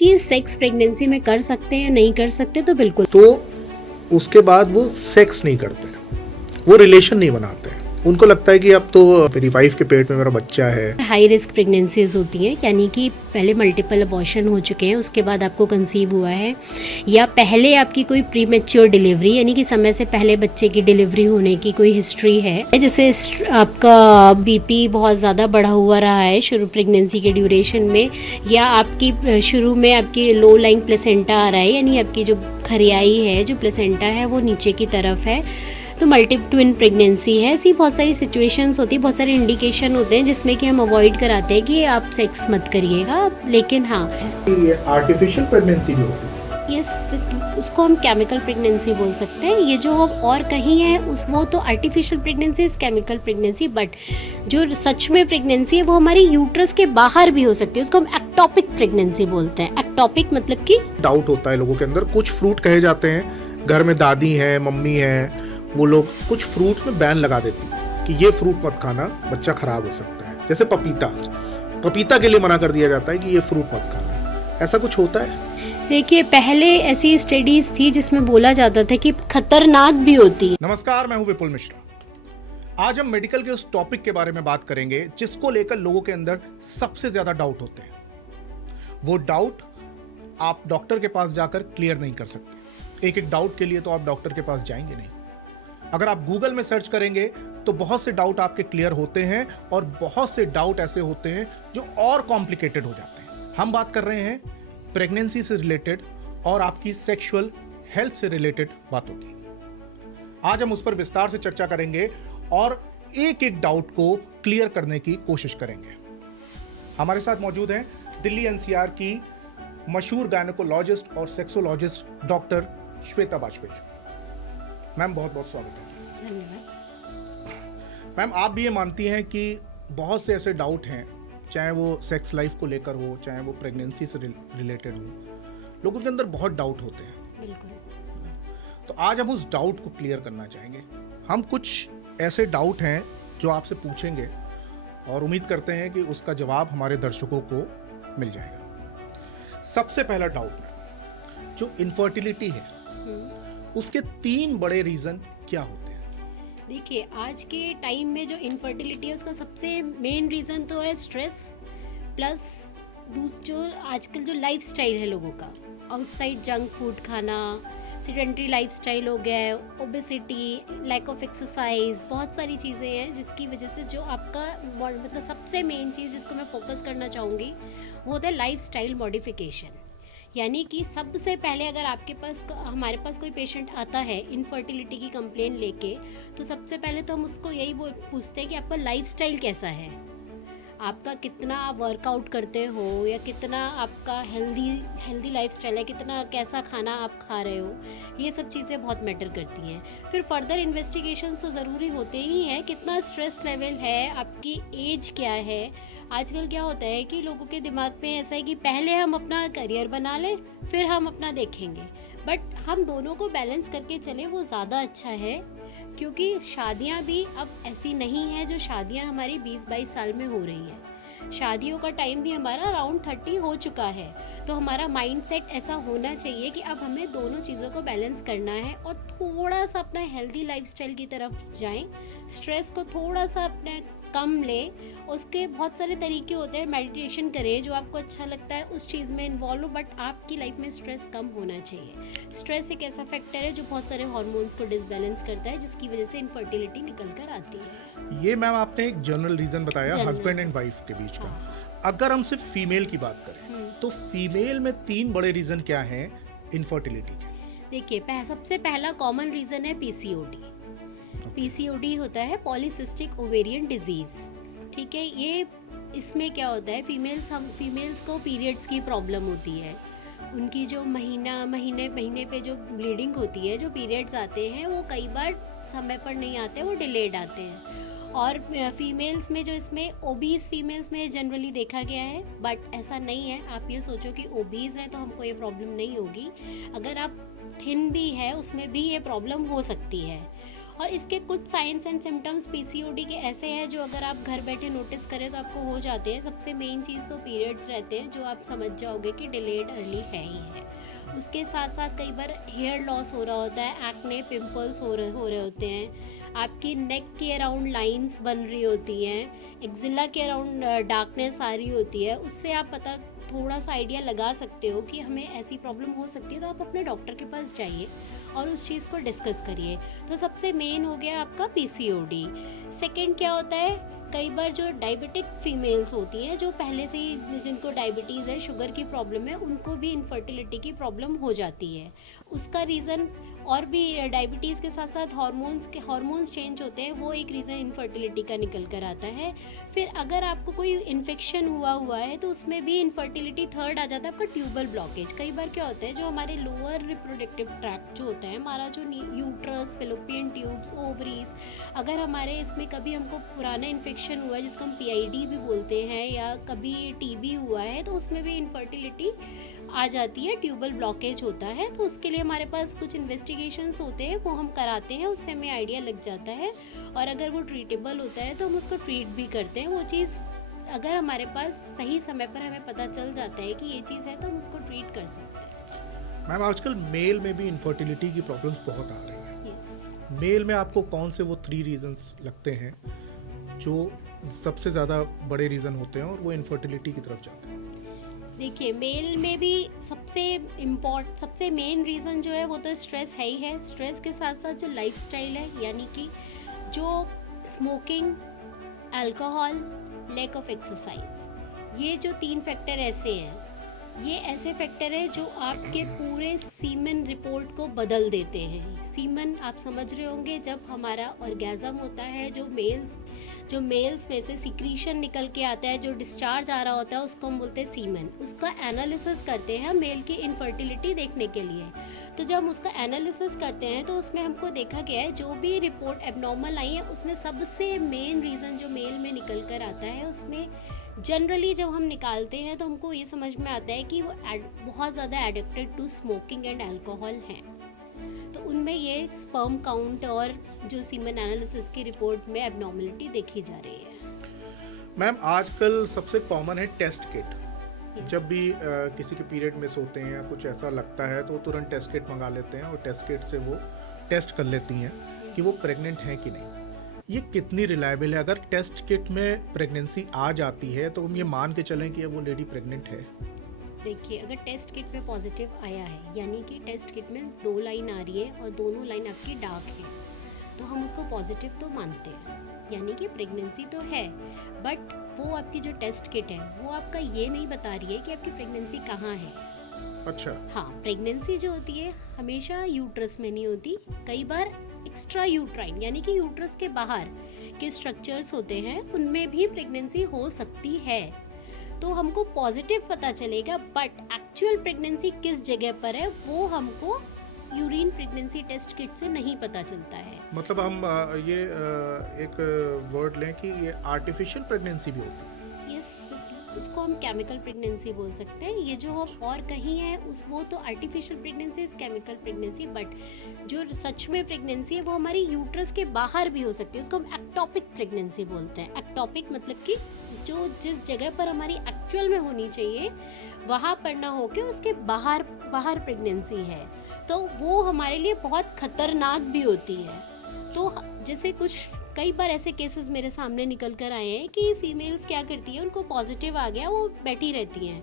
कि sex pregnancy में कर सकते हैं या नहीं कर सकते, तो बिल्कुल। तो उसके बाद वो सेक्स नहीं करते, वो रिलेशन नहीं बनाते हैं। उनको लगता है कि अब तो मेरी वाइफ के पेट में मेरा बच्चा है। हाई रिस्क प्रेगनेंसीज होती हैं, यानी कि पहले मल्टीपल अबॉर्शन हो चुके हैं, उसके बाद आपको कंसीव हुआ है, या पहले आपकी कोई प्रीमेच्योर डिलीवरी यानी कि समय से पहले बच्चे की डिलीवरी होने की कोई हिस्ट्री है, जैसे आपका बीपी बहुत ज़्यादा बढ़ा हुआ रहा है शुरू प्रेगनेंसी के ड्यूरेशन में, या आपकी शुरू में आपकी लो लाइंग प्लेसेंटा आ रहा है, यानी आपकी जो खरियाई है, जो प्लेसेंटा है वो नीचे की तरफ है, तो मल्टी ट्विन प्रेगनेंसी है। ऐसी बहुत सारी सिचुएशंस होती है, बहुत सारे इंडिकेशन होते हैं जिसमें कि हम अवॉइड कराते हैं कि आप सेक्स मत करिएगा। लेकिन हाँ, ये आर्टिफिशियल प्रेगनेंसी भी होती है। यस, उसको हम केमिकल प्रेगनेंसी बोल सकते हैं। ये जो और कहीं है वो तो artificial pregnancy is chemical pregnancy, but जो सच में प्रेगनेंसी है वो हमारी यूट्रस के बाहर भी हो सकती है, उसको हम एक्टोपिक प्रेगनेंसी बोलते हैं। एक्टोपिक मतलब कि डाउट होता है लोगों के अंदर, कुछ फ्रूट कहे जाते हैं, घर में दादी है, मम्मी है, वो लोग कुछ फ्रूट में बैन लगा देती है कि ये फ्रूट मत खाना, बच्चा खराब हो सकता है। जैसे पपीता के लिए मना कर दिया जाता है कि ये फ्रूट मत खाना। ऐसा कुछ होता है? देखिए, पहले ऐसी स्टडीज थी जिसमें बोला जाता था कि खतरनाक भी होती है। नमस्कार, मैं हूं विपुल मिश्रा। आज हम मेडिकल के उस टॉपिक के बारे में बात करेंगे जिसको लेकर लोगों के अंदर सबसे ज्यादा डाउट होते हैं। वो डाउट आप डॉक्टर के पास जाकर क्लियर नहीं कर सकते। एक डाउट के लिए तो आप डॉक्टर के पास जाएंगे नहीं। अगर आप गूगल में सर्च करेंगे तो बहुत से डाउट आपके क्लियर होते हैं, और बहुत से डाउट ऐसे होते हैं जो और कॉम्प्लिकेटेड हो जाते हैं। हम बात कर रहे हैं प्रेगनेंसी से रिलेटेड और आपकी सेक्सुअल हेल्थ से रिलेटेड बातों की। आज हम उस पर विस्तार से चर्चा करेंगे और एक एक डाउट को क्लियर करने की कोशिश करेंगे। हमारे साथ मौजूद हैं दिल्ली एनसीआर की मशहूर गायनेकोलॉजिस्ट और sexologist doctor Shweta Vajpayee. Ma'am, बहुत बहुत स्वागत है। धन्यवाद। मैम, आप भी ये मानती हैं कि बहुत से ऐसे डाउट हैं, चाहे वो सेक्स लाइफ को लेकर हो, चाहे वो प्रेगनेंसी से रिलेटेड हो, लोगों के अंदर बहुत डाउट होते हैं। बिल्कुल। तो आज हम उस डाउट को क्लियर करना चाहेंगे। हम कुछ ऐसे डाउट हैं जो आपसे पूछेंगे और उम्मीद करते हैं कि उसका जवाब हमारे दर्शकों को मिल जाएगा। सबसे पहला डाउट है जो इनफर्टिलिटी है, उसके 3 बड़े रीजन क्या होते हैं? देखिए, आज के टाइम में जो इनफर्टिलिटी है उसका सबसे मेन रीज़न तो है स्ट्रेस, प्लस जो आजकल जो लाइफस्टाइल है लोगों का, आउटसाइड जंक फूड खाना, सेडेंटरी लाइफस्टाइल हो गया है, ओबेसिटी, लैक ऑफ एक्सरसाइज, बहुत सारी चीज़ें हैं जिसकी वजह से जो आपका मतलब सबसे मेन चीज़ जिसको मैं फोकस करना चाहूँगी वो होता है लाइफस्टाइल मॉडिफिकेशन। यानी कि सबसे पहले अगर हमारे पास कोई पेशेंट आता है इनफर्टिलिटी की कंप्लेन लेके, तो सबसे पहले तो हम उसको यही पूछते हैं कि आपका लाइफस्टाइल कैसा है, आपका कितना आप वर्कआउट करते हो, या कितना आपका हेल्दी लाइफस्टाइल है, कितना कैसा खाना आप खा रहे हो। ये सब चीज़ें बहुत मैटर करती हैं। फिर फर्दर इन्वेस्टिगेशंस तो ज़रूरी होते ही हैं, कितना स्ट्रेस लेवल है, आपकी एज क्या है। आजकल क्या होता है कि लोगों के दिमाग में ऐसा है कि पहले हम अपना करियर बना लें, फिर हम अपना देखेंगे, बट हम दोनों को बैलेंस करके चले वो ज़्यादा अच्छा है, क्योंकि शादियां भी अब ऐसी नहीं है जो शादियां हमारी 20-22 साल में हो रही हैं। शादियों का टाइम भी हमारा अराउंड 30 हो चुका है। तो हमारा माइंडसेट ऐसा होना चाहिए कि अब हमें दोनों चीज़ों को बैलेंस करना है और थोड़ा सा अपना हेल्दी लाइफस्टाइल की तरफ जाएं, स्ट्रेस को थोड़ा सा अपने कम लें। उसके बहुत सारे तरीके होते हैं, मेडिटेशन करें, जो आपको अच्छा लगता है उस चीज़ में इन्वॉल्व हो, बट आपकी लाइफ में स्ट्रेस कम होना चाहिए। स्ट्रेस एक ऐसा फैक्टर है जो बहुत सारे हार्मोन्स को डिसबैलेंस करता है, जिसकी वजह से इनफर्टिलिटी निकल कर आती है। ये मैम आपने एक जनरल रीजन बताया हस्बैंड एंड वाइफ के बीच का। हाँ। अगर हम सिर्फ फीमेल की बात करें तो फीमेल में 3 बड़े रीजन क्या हैं इनफर्टिलिटी के? देखिए, सबसे पहला कॉमन रीज़न है पीसीओडी। पीसीओडी होता है पॉलीसिस्टिक ओवेरियन डिजीज़। ठीक है, ये इसमें क्या होता है, फीमेल्स को पीरियड्स की प्रॉब्लम होती है। उनकी जो महीने पे जो ब्लीडिंग होती है, जो पीरियड्स आते हैं, वो कई बार समय पर नहीं आते, वो डिलेड आते हैं। और फीमेल्स में जो इसमें ओबीज फीमेल्स में जनरली देखा गया है, बट ऐसा नहीं है। आप ये सोचो कि ओबीज है तो हमको ये प्रॉब्लम नहीं होगी, अगर आप थिन भी है उसमें भी ये प्रॉब्लम हो सकती है। और इसके कुछ साइंस एंड सिम्टम्स पीसीओडी के ऐसे हैं जो अगर आप घर बैठे नोटिस करें तो आपको हो जाते हैं। सबसे मेन चीज़ तो पीरियड्स रहते हैं, जो आप समझ जाओगे कि डिलेड अर्ली है ही है। उसके साथ साथ कई बार हेयर लॉस हो रहा होता है, एक्ने पिंपल्स हो रहे होते हैं, आपकी नेक के अराउंड लाइंस बन रही होती हैं, एक्जिला के अराउंड डार्कनेस आ रही होती है। उससे आप पता थोड़ा सा आइडिया लगा सकते हो कि हमें ऐसी प्रॉब्लम हो सकती है। तो आप अपने डॉक्टर के पास जाइए और उस चीज़ को डिस्कस करिए। तो सबसे मेन हो गया आपका पीसीओडी। सेकंड क्या होता है, कई बार जो डायबिटिक फीमेल्स होती हैं, जो पहले से ही जिनको डायबिटीज़ है, शुगर की प्रॉब्लम है, उनको भी इनफर्टिलिटी की प्रॉब्लम हो जाती है। उसका रीज़न और भी डायबिटीज़ के साथ साथ हार्मोन्स चेंज होते हैं, वो एक रीज़न इनफर्टिलिटी का निकल कर आता है। फिर अगर आपको कोई इन्फेक्शन हुआ है तो उसमें भी इनफर्टिलिटी थर्ड आ जाता है आपका ट्यूबल ब्लॉकेज। कई बार क्या होता है, जो हमारे लोअर रिप्रोडक्टिव ट्रैक्ट जो होता है, हमारा जो यूट्रस, फेलोपियन ट्यूब्स, ओवरीज, अगर हमारे इसमें कभी हमको पुराना इन्फेक्शन हुआ है जिसको हम पीआईडी भी बोलते हैं, या कभी टीबी हुआ है, तो उसमें भी इनफर्टिलिटी आ जाती है, ट्यूबल ब्लॉकेज होता है। तो उसके लिए हमारे पास कुछ इन्वेस्टिगेशंस होते हैं, वो हम कराते हैं, उससे हमें आइडिया लग जाता है। और अगर वो ट्रीटेबल होता है तो हम उसको ट्रीट भी करते हैं। वो चीज़ अगर हमारे पास सही समय पर हमें पता चल जाता है कि ये चीज़ है तो हम उसको ट्रीट कर सकते हैं। मैम आजकल मेल में भी इनफर्टिलिटी की प्रॉब्लम्स बहुत आ रही हैं। यस। मेल में आपको कौन से वो 3 रीजंस लगते हैं जो सबसे ज़्यादा बड़े रीज़न होते हैं और वो इनफर्टिलिटी की तरफ जाते हैं? देखिए, मेल में भी सबसे मेन रीज़न जो है वो तो स्ट्रेस है ही है। स्ट्रेस के साथ साथ जो लाइफस्टाइल है, यानी कि जो smoking, alcohol, lack of exercise, ये जो 3 फैक्टर ऐसे हैं, ये ऐसे फैक्टर है जो आपके पूरे सीमन रिपोर्ट को बदल देते हैं। सीमन आप समझ रहे होंगे, जब हमारा ऑर्गेज़म होता है, जो मेल्स में से सिक्रीशन निकल के आता है, जो डिस्चार्ज आ रहा होता है, उसको हम बोलते हैं सीमन। उसका एनालिसिस करते हैं मेल की इनफर्टिलिटी देखने के लिए। तो जब हम उसका एनालिसिस करते हैं तो उसमें हमको देखा गया है, जो भी रिपोर्ट एबनॉर्मल आई है, उसमें सबसे मेन रीज़न जो मेल में निकल कर आता है, उसमें जनरली जब हम निकालते हैं तो हमको ये समझ में आता है कि वो बहुत ज़्यादा addicted to smoking and alcohol हैं। तो उनमें ये स्पर्म काउंट और जो सीमन एनालिसिस की रिपोर्ट में एबनॉर्मलिटी देखी जा रही है। मैम आजकल सबसे कॉमन है टेस्ट किट। Yes. जब भी किसी के पीरियड मिस होते हैं या कुछ ऐसा लगता है तो तुरंत टेस्ट किट मंगा लेते हैं और टेस्ट किट से वो टेस्ट कर लेती हैं कि वो प्रेग्नेंट हैं कि नहीं। ये कितनी रिलायबल है? अगर टेस्ट किट में प्रेगनेंसी आ जाती है तो हम ये मान के चलें कि वो लेडी प्रेग्नेंट है? देखिए, अगर टेस्ट किट में पॉजिटिव आया है, यानी कि टेस्ट किट में 2 लाइन आ रही है और दोनों लाइन आपकी डार्क है, तो हम उसको पॉजिटिव तो मानते हैं, यानी कि प्रेगनेंसी तो है। बट वो आपकी जो टेस्ट किट है वो आपका ये नहीं बता रही है कि आपकी प्रेगनेंसी कहाँ है। अच्छा। हाँ, प्रेगनेंसी जो होती है हमेशा यूट्रस में नहीं होती, कई बार एक्स्ट्रा यूट्राइन, यानी कि यूट्रस के बाहर के स्ट्रक्चर्स होते हैं, उनमें भी प्रेगनेंसी हो सकती है। तो हमको पॉजिटिव पता चलेगा, बट एक्चुअल प्रेगनेंसी किस जगह पर है वो हमको यूरिन प्रेगनेंसी टेस्ट किट से नहीं पता चलता है। मतलब हम ये एक वर्ड लें कि ये आर्टिफिशियल प्रेगनेंसी भी होती है। यस, उसको हम केमिकल प्रेगनेंसी बोल सकते हैं। ये जो हम और कहीं है वो तो artificial pregnancy, chemical pregnancy, but जो सच में प्रेगनेंसी है वो हमारी यूट्रस के बाहर भी हो सकती है। उसको हम एक्टोपिक प्रेगनेंसी बोलते हैं। एक्टोपिक मतलब कि जो जिस जगह पर हमारी एक्चुअल में होनी चाहिए वहाँ पर ना होके उसके बाहर प्रेगनेंसी है, तो वो हमारे लिए बहुत खतरनाक भी होती है। तो जैसे कई बार ऐसे केसेस मेरे सामने निकल कर आए हैं कि फीमेल्स क्या करती हैं, उनको पॉजिटिव आ गया, वो बैठी रहती हैं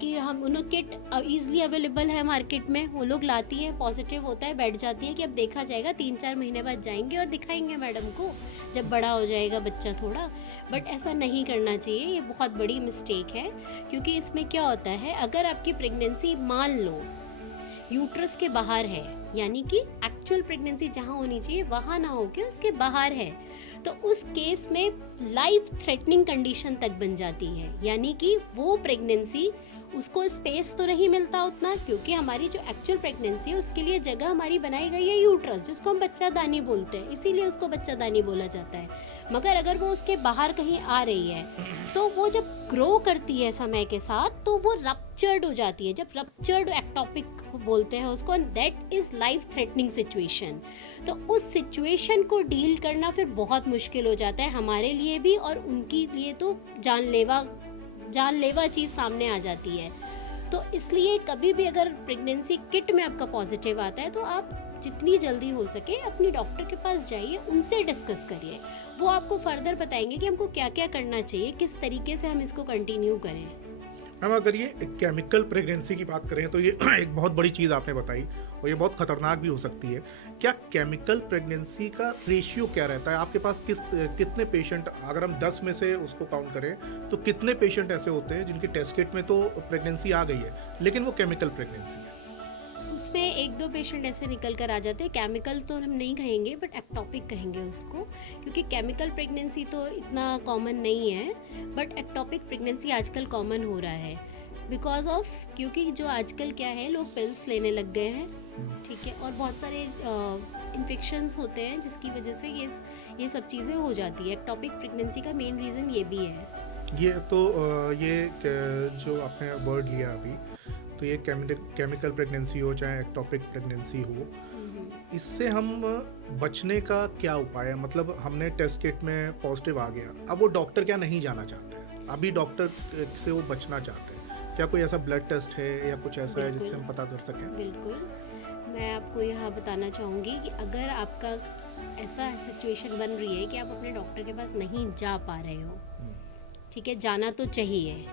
कि हम उन्हें किट ईजिली अवेलेबल है मार्केट में, वो लोग लाती हैं, पॉजिटिव होता है, बैठ जाती है कि अब देखा जाएगा, 3-4 महीने बाद जाएंगे और दिखाएंगे मैडम को जब बड़ा हो जाएगा बच्चा थोड़ा। बट ऐसा नहीं करना चाहिए, ये बहुत बड़ी मिस्टेक है। क्योंकि इसमें क्या होता है, अगर आपकी प्रेगनेंसी मान लो यूट्रस के बाहर है, यानी कि एक्चुअल प्रेगनेंसी जहाँ होनी चाहिए वहाँ ना होके उसके बाहर है, तो उस केस में लाइफ थ्रेटनिंग कंडीशन तक बन जाती है। यानी कि वो प्रेगनेंसी उसको स्पेस तो नहीं मिलता उतना, क्योंकि हमारी जो एक्चुअल प्रेगनेंसी है उसके लिए जगह हमारी बनाई गई है यूट्रस, जिसको हम बच्चादानी बोलते हैं, इसीलिए उसको बच्चादानी बोला जाता है। मगर अगर वो उसके बाहर कहीं आ रही है तो वो जब ग्रो करती है समय के साथ तो वो रप्चर्ड हो जाती है। जब रप्चर्ड एक्टोपिक बोलते हैं उसको, and that is life threatening situation. तो उस सिचुएशन को डील करना फिर बहुत मुश्किल हो जाता है हमारे लिए भी, और उनके लिए तो जानलेवा चीज़ सामने आ जाती है। तो इसलिए कभी भी अगर प्रेगनेंसी किट में आपका पॉजिटिव आता है तो आप जितनी जल्दी हो सके अपनी डॉक्टर के पास जाइए, उनसे डिस्कस करिए। वो आपको फर्दर बताएंगे कि हमको क्या क्या करना चाहिए, किस तरीके से हम इसको कंटिन्यू करें। मैम अगर ये केमिकल प्रेगनेंसी की बात करें तो ये एक बहुत बड़ी चीज़ आपने बताई और ये बहुत खतरनाक भी हो सकती है। क्या केमिकल प्रेगनेंसी का रेशियो क्या रहता है आपके पास? कितने पेशेंट, अगर हम 10 में से उसको काउंट करें तो कितने पेशेंट ऐसे होते हैं जिनकी टेस्ट किट में तो प्रेगनेंसी आ गई है लेकिन वो केमिकल प्रेगनेंसी है? उसमें 1-2 पेशेंट ऐसे निकल कर आ जाते हैं। केमिकल तो हम नहीं कहेंगे बट एक्टोपिक कहेंगे उसको, क्योंकि केमिकल प्रेगनेंसी तो इतना कॉमन नहीं है, बट एक्टोपिक प्रेगनेंसी आजकल कॉमन हो रहा है बिकॉज ऑफ, क्योंकि जो आजकल क्या है लोग पिल्स लेने लग गए हैं, ठीक है, और बहुत सारे इन्फेक्शंस होते हैं जिसकी वजह से ये सब चीज़ें हो जाती है। एक्टोपिक प्रेगनेंसी का मेन रीज़न ये भी है। ये तो जो आपने वर्ड लिया अभी, तो ये केमिकल प्रेगनेंसी हो चाहे एक्टोपिक प्रेगनेंसी हो, इससे हम बचने का क्या उपाय है? मतलब हमने टेस्ट किट में पॉजिटिव आ गया, अब वो डॉक्टर क्या नहीं जाना चाहते हैं, अभी डॉक्टर से वो बचना चाहते हैं, क्या कोई ऐसा ब्लड टेस्ट है या कुछ ऐसा है जिससे हम पता कर सकें? बिल्कुल, मैं आपको यहाँ बताना चाहूँगी कि अगर आपका ऐसा सिचुएशन बन रही है कि आप अपने डॉक्टर के पास नहीं जा पा रहे हो, ठीक है, जाना तो चाहिए,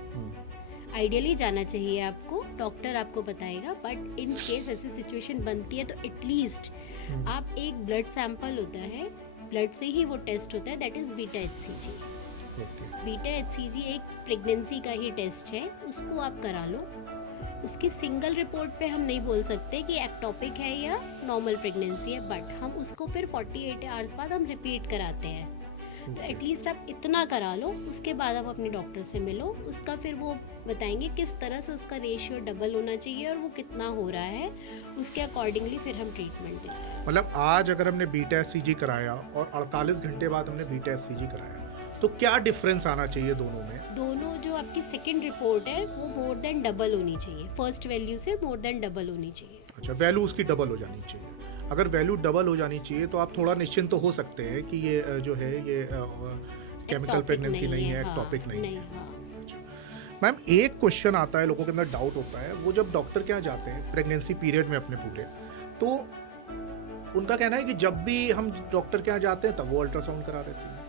आइडियली जाना चाहिए आपको, डॉक्टर आपको बताएगा, बट इन केस ऐसी सिचुएशन बनती है तो एटलीस्ट आप एक ब्लड सैंपल होता है, ब्लड से ही वो टेस्ट होता है, that is beta HCG। Beta HCG एक प्रेगनेंसी का ही टेस्ट है, उसको आप करा लो। उसकी सिंगल रिपोर्ट पे हम नहीं बोल सकते कि एक्टोपिक है या नॉर्मल प्रेगनेंसी है, बट हम उसको फिर 48 आवर्स बाद हम रिपीट कराते हैं। तो एटलीस्ट आप इतना करा लो, उसके बाद आप अपने डॉक्टर से मिलो, उसका फिर वो बताएंगे किस तरह से उसका रेशियो डबल होना चाहिए और वो कितना हो रहा है, उसके अकॉर्डिंगली फिर हम ट्रीटमेंट देते हैं। मतलब आज अगर हमने बीटा HCG कराया और 48 घंटे बाद हमने बीटा HCG कराया तो क्या डिफरेंस आना चाहिए दोनों में? दोनों जो आपकी सेकंड रिपोर्ट है वो मोर देन डबल होनी चाहिए, फर्स्ट वैल्यू से मोर देन डबल होनी चाहिए। अच्छा, वैल्यू उसकी डबल हो जानी चाहिए। अगर वैल्यू डबल हो जानी चाहिए तो आप थोड़ा निश्चिंत तो हो सकते हैं कि ये जो है ये केमिकल प्रेगनेंसी नहीं है, एक्टोपिक नहीं है। अच्छा मैम, एक क्वेश्चन आता है, लोगों के अंदर डाउट होता है, वो जब डॉक्टर के यहाँ जाते हैं प्रेगनेंसी पीरियड में अपने पूरे, तो उनका कहना है कि जब भी हम डॉक्टर के यहाँ जाते हैं तब वो अल्ट्रासाउंड करा देते हैं,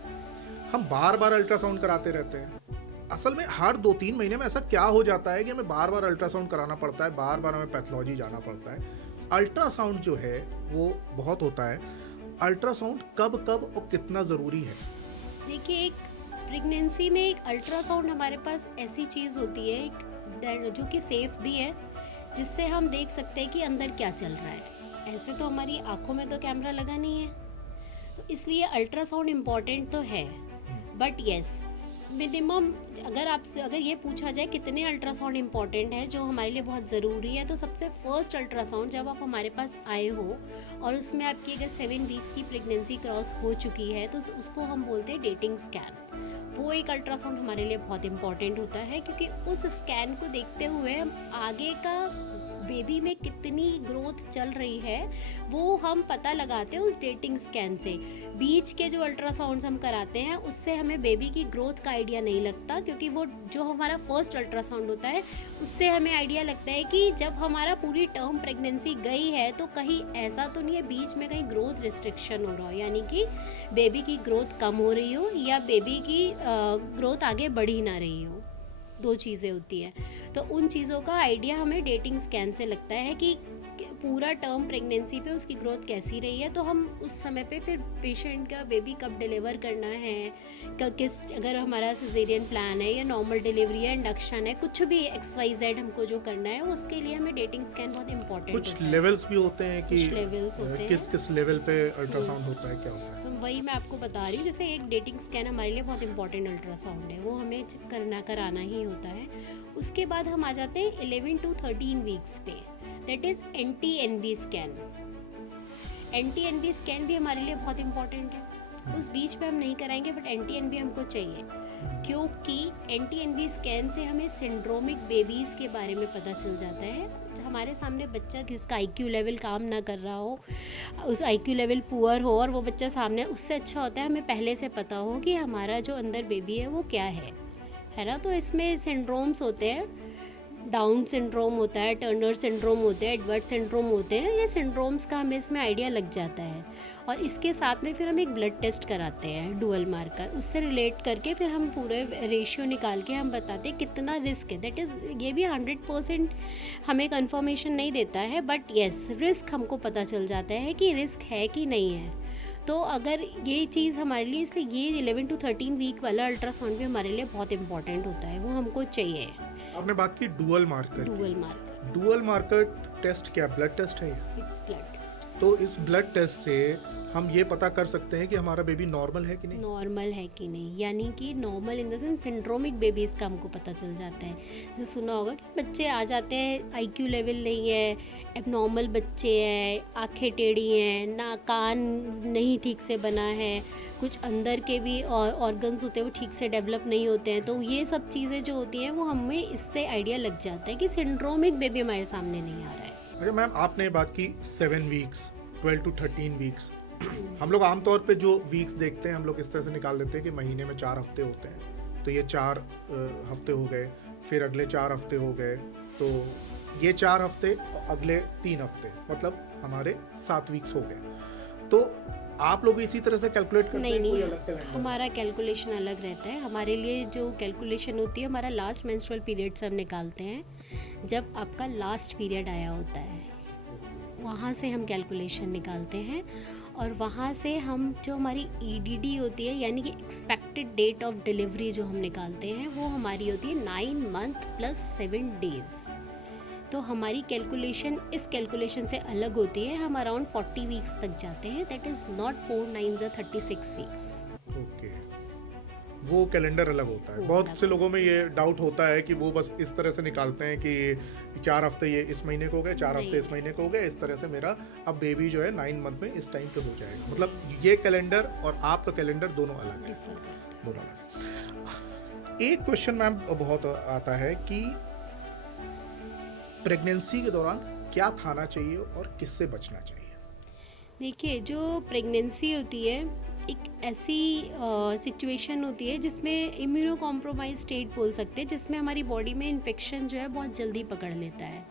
हम बार बार अल्ट्रासाउंड कराते रहते हैं। असल में हर 2-3 महीने में ऐसा क्या हो जाता है कि हमें बार बार अल्ट्रासाउंड कराना पड़ता है, बार बार हमें पैथोलॉजी जाना पड़ता है? अल्ट्रासाउंड जो है वो बहुत होता है, अल्ट्रासाउंड कब कब और कितना ज़रूरी है? देखिए, एक प्रेगनेंसी में एक अल्ट्रासाउंड हमारे पास ऐसी चीज़ होती है एक जो कि सेफ भी है, जिससे हम देख सकते हैं कि अंदर क्या चल रहा है। ऐसे तो हमारी आंखों में तो कैमरा लगा नहीं है, तो इसलिए अल्ट्रासाउंड इम्पॉर्टेंट तो है, बट येस मिनिमम अगर ये पूछा जाए कितने अल्ट्रासाउंड इम्पॉर्टेंट है जो हमारे लिए बहुत ज़रूरी है, तो सबसे फर्स्ट अल्ट्रासाउंड जब आप हमारे पास आए हो और उसमें आपकी अगर 7 वीक्स की प्रेगनेंसी क्रॉस हो चुकी है तो उसको हम बोलते हैं डेटिंग स्कैन। वो एक अल्ट्रासाउंड हमारे लिए बहुत इम्पॉर्टेंट होता है, क्योंकि उस स्कैन को देखते हुए हम आगे का बेबी में कितनी ग्रोथ चल रही है वो हम पता लगाते हैं उस डेटिंग स्कैन से। बीच के जो अल्ट्रासाउंड्स हम कराते हैं उससे हमें बेबी की ग्रोथ का आइडिया नहीं लगता, क्योंकि वो जो हमारा फर्स्ट अल्ट्रासाउंड होता है उससे हमें आइडिया लगता है कि जब हमारा पूरी टर्म प्रेगनेंसी गई है तो कहीं ऐसा तो नहीं है बीच में कहीं ग्रोथ रिस्ट्रिक्शन हो रहा हो, यानी कि बेबी की ग्रोथ कम हो रही हो या बेबी की ग्रोथ आगे बढ़ ही ना रही हो। 2 चीज़ें होती हैं, तो उन चीज़ों का आइडिया हमें डेटिंग स्कैन से लगता है कि पूरा टर्म प्रेगनेंसी पे उसकी ग्रोथ कैसी रही है, तो हम उस समय पे फिर पेशेंट का बेबी कब डिलीवर करना है, अगर हमारा सिजेरियन प्लान है या नॉर्मल डिलीवरी है, इंडक्शन है, कुछ भी XYZ हमको जो करना है उसके लिए हमें डेटिंग स्कैन बहुत इंपॉर्टेंट होता है। कुछ लेवल्स भी होते हैं कि लेवल्स होते हैं, किस लेवल पे अल्ट्रासाउंड होता है, क्या होता है? तो वही मैं आपको बता रही हूँ, जैसे एक डेटिंग स्कैन हमारे लिए बहुत इंपॉर्टेंट अल्ट्रासाउंड है, वो हमें कराना ही होता है। उसके बाद हम आ जाते हैं 11 to 13 वीक्स पे, that is NT-NV scan. NT-NV scan भी हमारे लिए बहुत इंपॉर्टेंट है। उस बीच पे हम नहीं कराएंगे, बट NT-NB हमको चाहिए, क्योंकि NT-NB स्कैन से हमें सिंड्रोमिक बेबीज़ के बारे में पता चल जाता है। हमारे सामने बच्चा जिसका IQ लेवल काम ना कर रहा हो, उस IQ लेवल पुअर हो, और वो बच्चा सामने, उससे अच्छा होता है हमें पहले से पता हो कि हमारा जो अंदर बेबी है वो क्या है ना। तो इसमें सिंड्रोम्स होते हैं, डाउन सिंड्रोम होता है, टर्नर सिंड्रोम होते हैं, एडवर्ड सिंड्रोम होते हैं। ये सिंड्रोम्स का हमें इसमें आइडिया लग जाता है, और इसके साथ में फिर हम एक ब्लड टेस्ट कराते हैं डुअल मार्कर, उससे रिलेट करके फिर हम पूरे रेशियो निकाल के हम बताते हैं कितना रिस्क है। दैट इज़, ये भी 100% हमें कंफर्मेशन नहीं देता है, बट येस रिस्क हमको पता चल जाता है कि रिस्क है कि नहीं है। तो अगर ये चीज़ हमारे लिए, इसलिए ये 11 to 13 वीक वाला अल्ट्रासाउंड भी हमारे लिए बहुत इंपॉर्टेंट होता है, वो हमको चाहिए। आपने बात की dual marker dual marker, dual marker test क्या, ब्लड टेस्ट है ये? It's blood test. तो इस ब्लड टेस्ट से हम ये पता कर सकते हैं कि हमारा बेबी नॉर्मल है कि नहीं? नॉर्मल है कि नहीं, यानी कि normal in the sense syndromic babies का हमको पता चल जाता है। जैसे सुना होगा कि बच्चे आ जाते हैं, IQ लेवल नहीं है, एबनॉर्मल बच्चे हैं, आंखें टेढ़ी हैं, ना कान नहीं ठीक से बना है, कुछ अंदर के भी ऑर्गन्स होते हैं वो ठीक से डेवलप नहीं होते हैं। तो ये सब चीज़ें जो होती हैं वो हमें इससे आइडिया लग जाता है कि सिंड्रोमिक बेबी हमारे सामने नहीं आ रहा है। अच्छा मैम, आपने बात की 7 वीक्स, 12 to 13 वीक्स। हम लोग आमतौर पे जो वीक्स देखते हैं हम लोग इस तरह से निकाल लेते हैं कि महीने में 4 हफ्ते होते हैं, तो ये 4 हफ्ते हो गए, फिर अगले 4 हफ्ते हो गए, तो ये 4 हफ्ते, अगले 3 हफ्ते, मतलब हमारे 7 वीक्स हो गए। तो आप लोग इसी तरह से कैलकुलेट करते हैं? नहीं, कोई अलग calendar? हमारा कैलकुलेशन अलग रहता है। हमारे लिए जो कैलकुलेशन होती है, हमारा लास्ट मेंस्ट्रुअल पीरियड से हम निकालते हैं, जब आपका लास्ट पीरियड आया होता है वहाँ से हम कैलकुलेशन निकालते हैं, और वहाँ से हम जो हमारी EDD होती है, यानी कि एक्सपेक्टेड डेट ऑफ डिलीवरी जो हम निकालते हैं, वो हमारी होती है 9 मंथ प्लस 7 डेज़। तो हमारी कैलकुलेशन इस कैलकुलेशन से अलग होती है। हम अराउंड 40 वीक्स तक जाते हैं, that is not 4 9 36 weeks. Okay, वो कैलेंडर अलग होता है। बहुत से लोगों में ये डाउट होता है कि वो बस इस तरह से निकालते हैं कि 4 हफ्ते ये इस महीने को हो गए, 4 हफ्ते इस महीने को हो गए, इस तरह से मेरा अब बेबी जो है 9 मंथ में इस टाइम पे हो जाएगा। मतलब ये कैलेंडर और आपका कैलेंडर दोनों अलग है, दोनों अलग। एक क्वेश्चन मैम बहुत आता है कि प्रेगनेंसी के दौरान क्या खाना चाहिए और किससे बचना चाहिए? देखिए, जो प्रेगनेंसी होती है एक ऐसी सिचुएशन होती है जिसमें इम्यूनो कॉम्प्रोमाइज स्टेट बोल सकते हैं, जिसमें हमारी बॉडी में इन्फेक्शन जो है बहुत जल्दी पकड़ लेता है।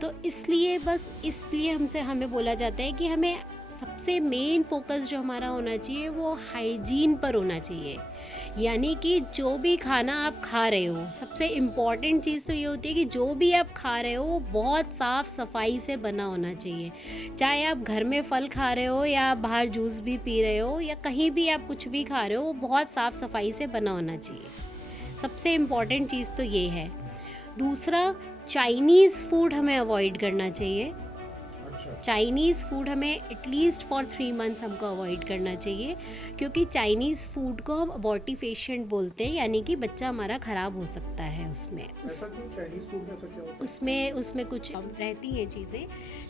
तो इसलिए हमें बोला जाता है कि हमें सबसे मेन फोकस जो हमारा होना चाहिए वो हाइजीन पर होना चाहिए। यानी कि जो भी खाना आप खा रहे हो, सबसे इम्पॉर्टेंट चीज़ तो ये होती है कि जो भी आप खा रहे हो वो बहुत साफ़ सफाई से बना होना चाहिए। चाहे आप घर में फल खा रहे हो या आप बाहर जूस भी पी रहे हो या कहीं भी आप कुछ भी खा रहे हो, वो बहुत साफ़ सफाई से बना होना चाहिए। सबसे इम्पॉर्टेंट चीज़ तो ये है। दूसरा, चाइनीज़ फूड हमें अवॉइड करना चाहिए। चाइनीज़ फूड हमें एटलीस्ट फॉर 3 मंथ्स हमको अवॉइड करना चाहिए, क्योंकि चाइनीज़ फूड को हम अबॉर्टिफेशिएंट बोलते हैं, यानी कि बच्चा हमारा ख़राब हो सकता है उसमें कुछ रहती हैं चीज़ें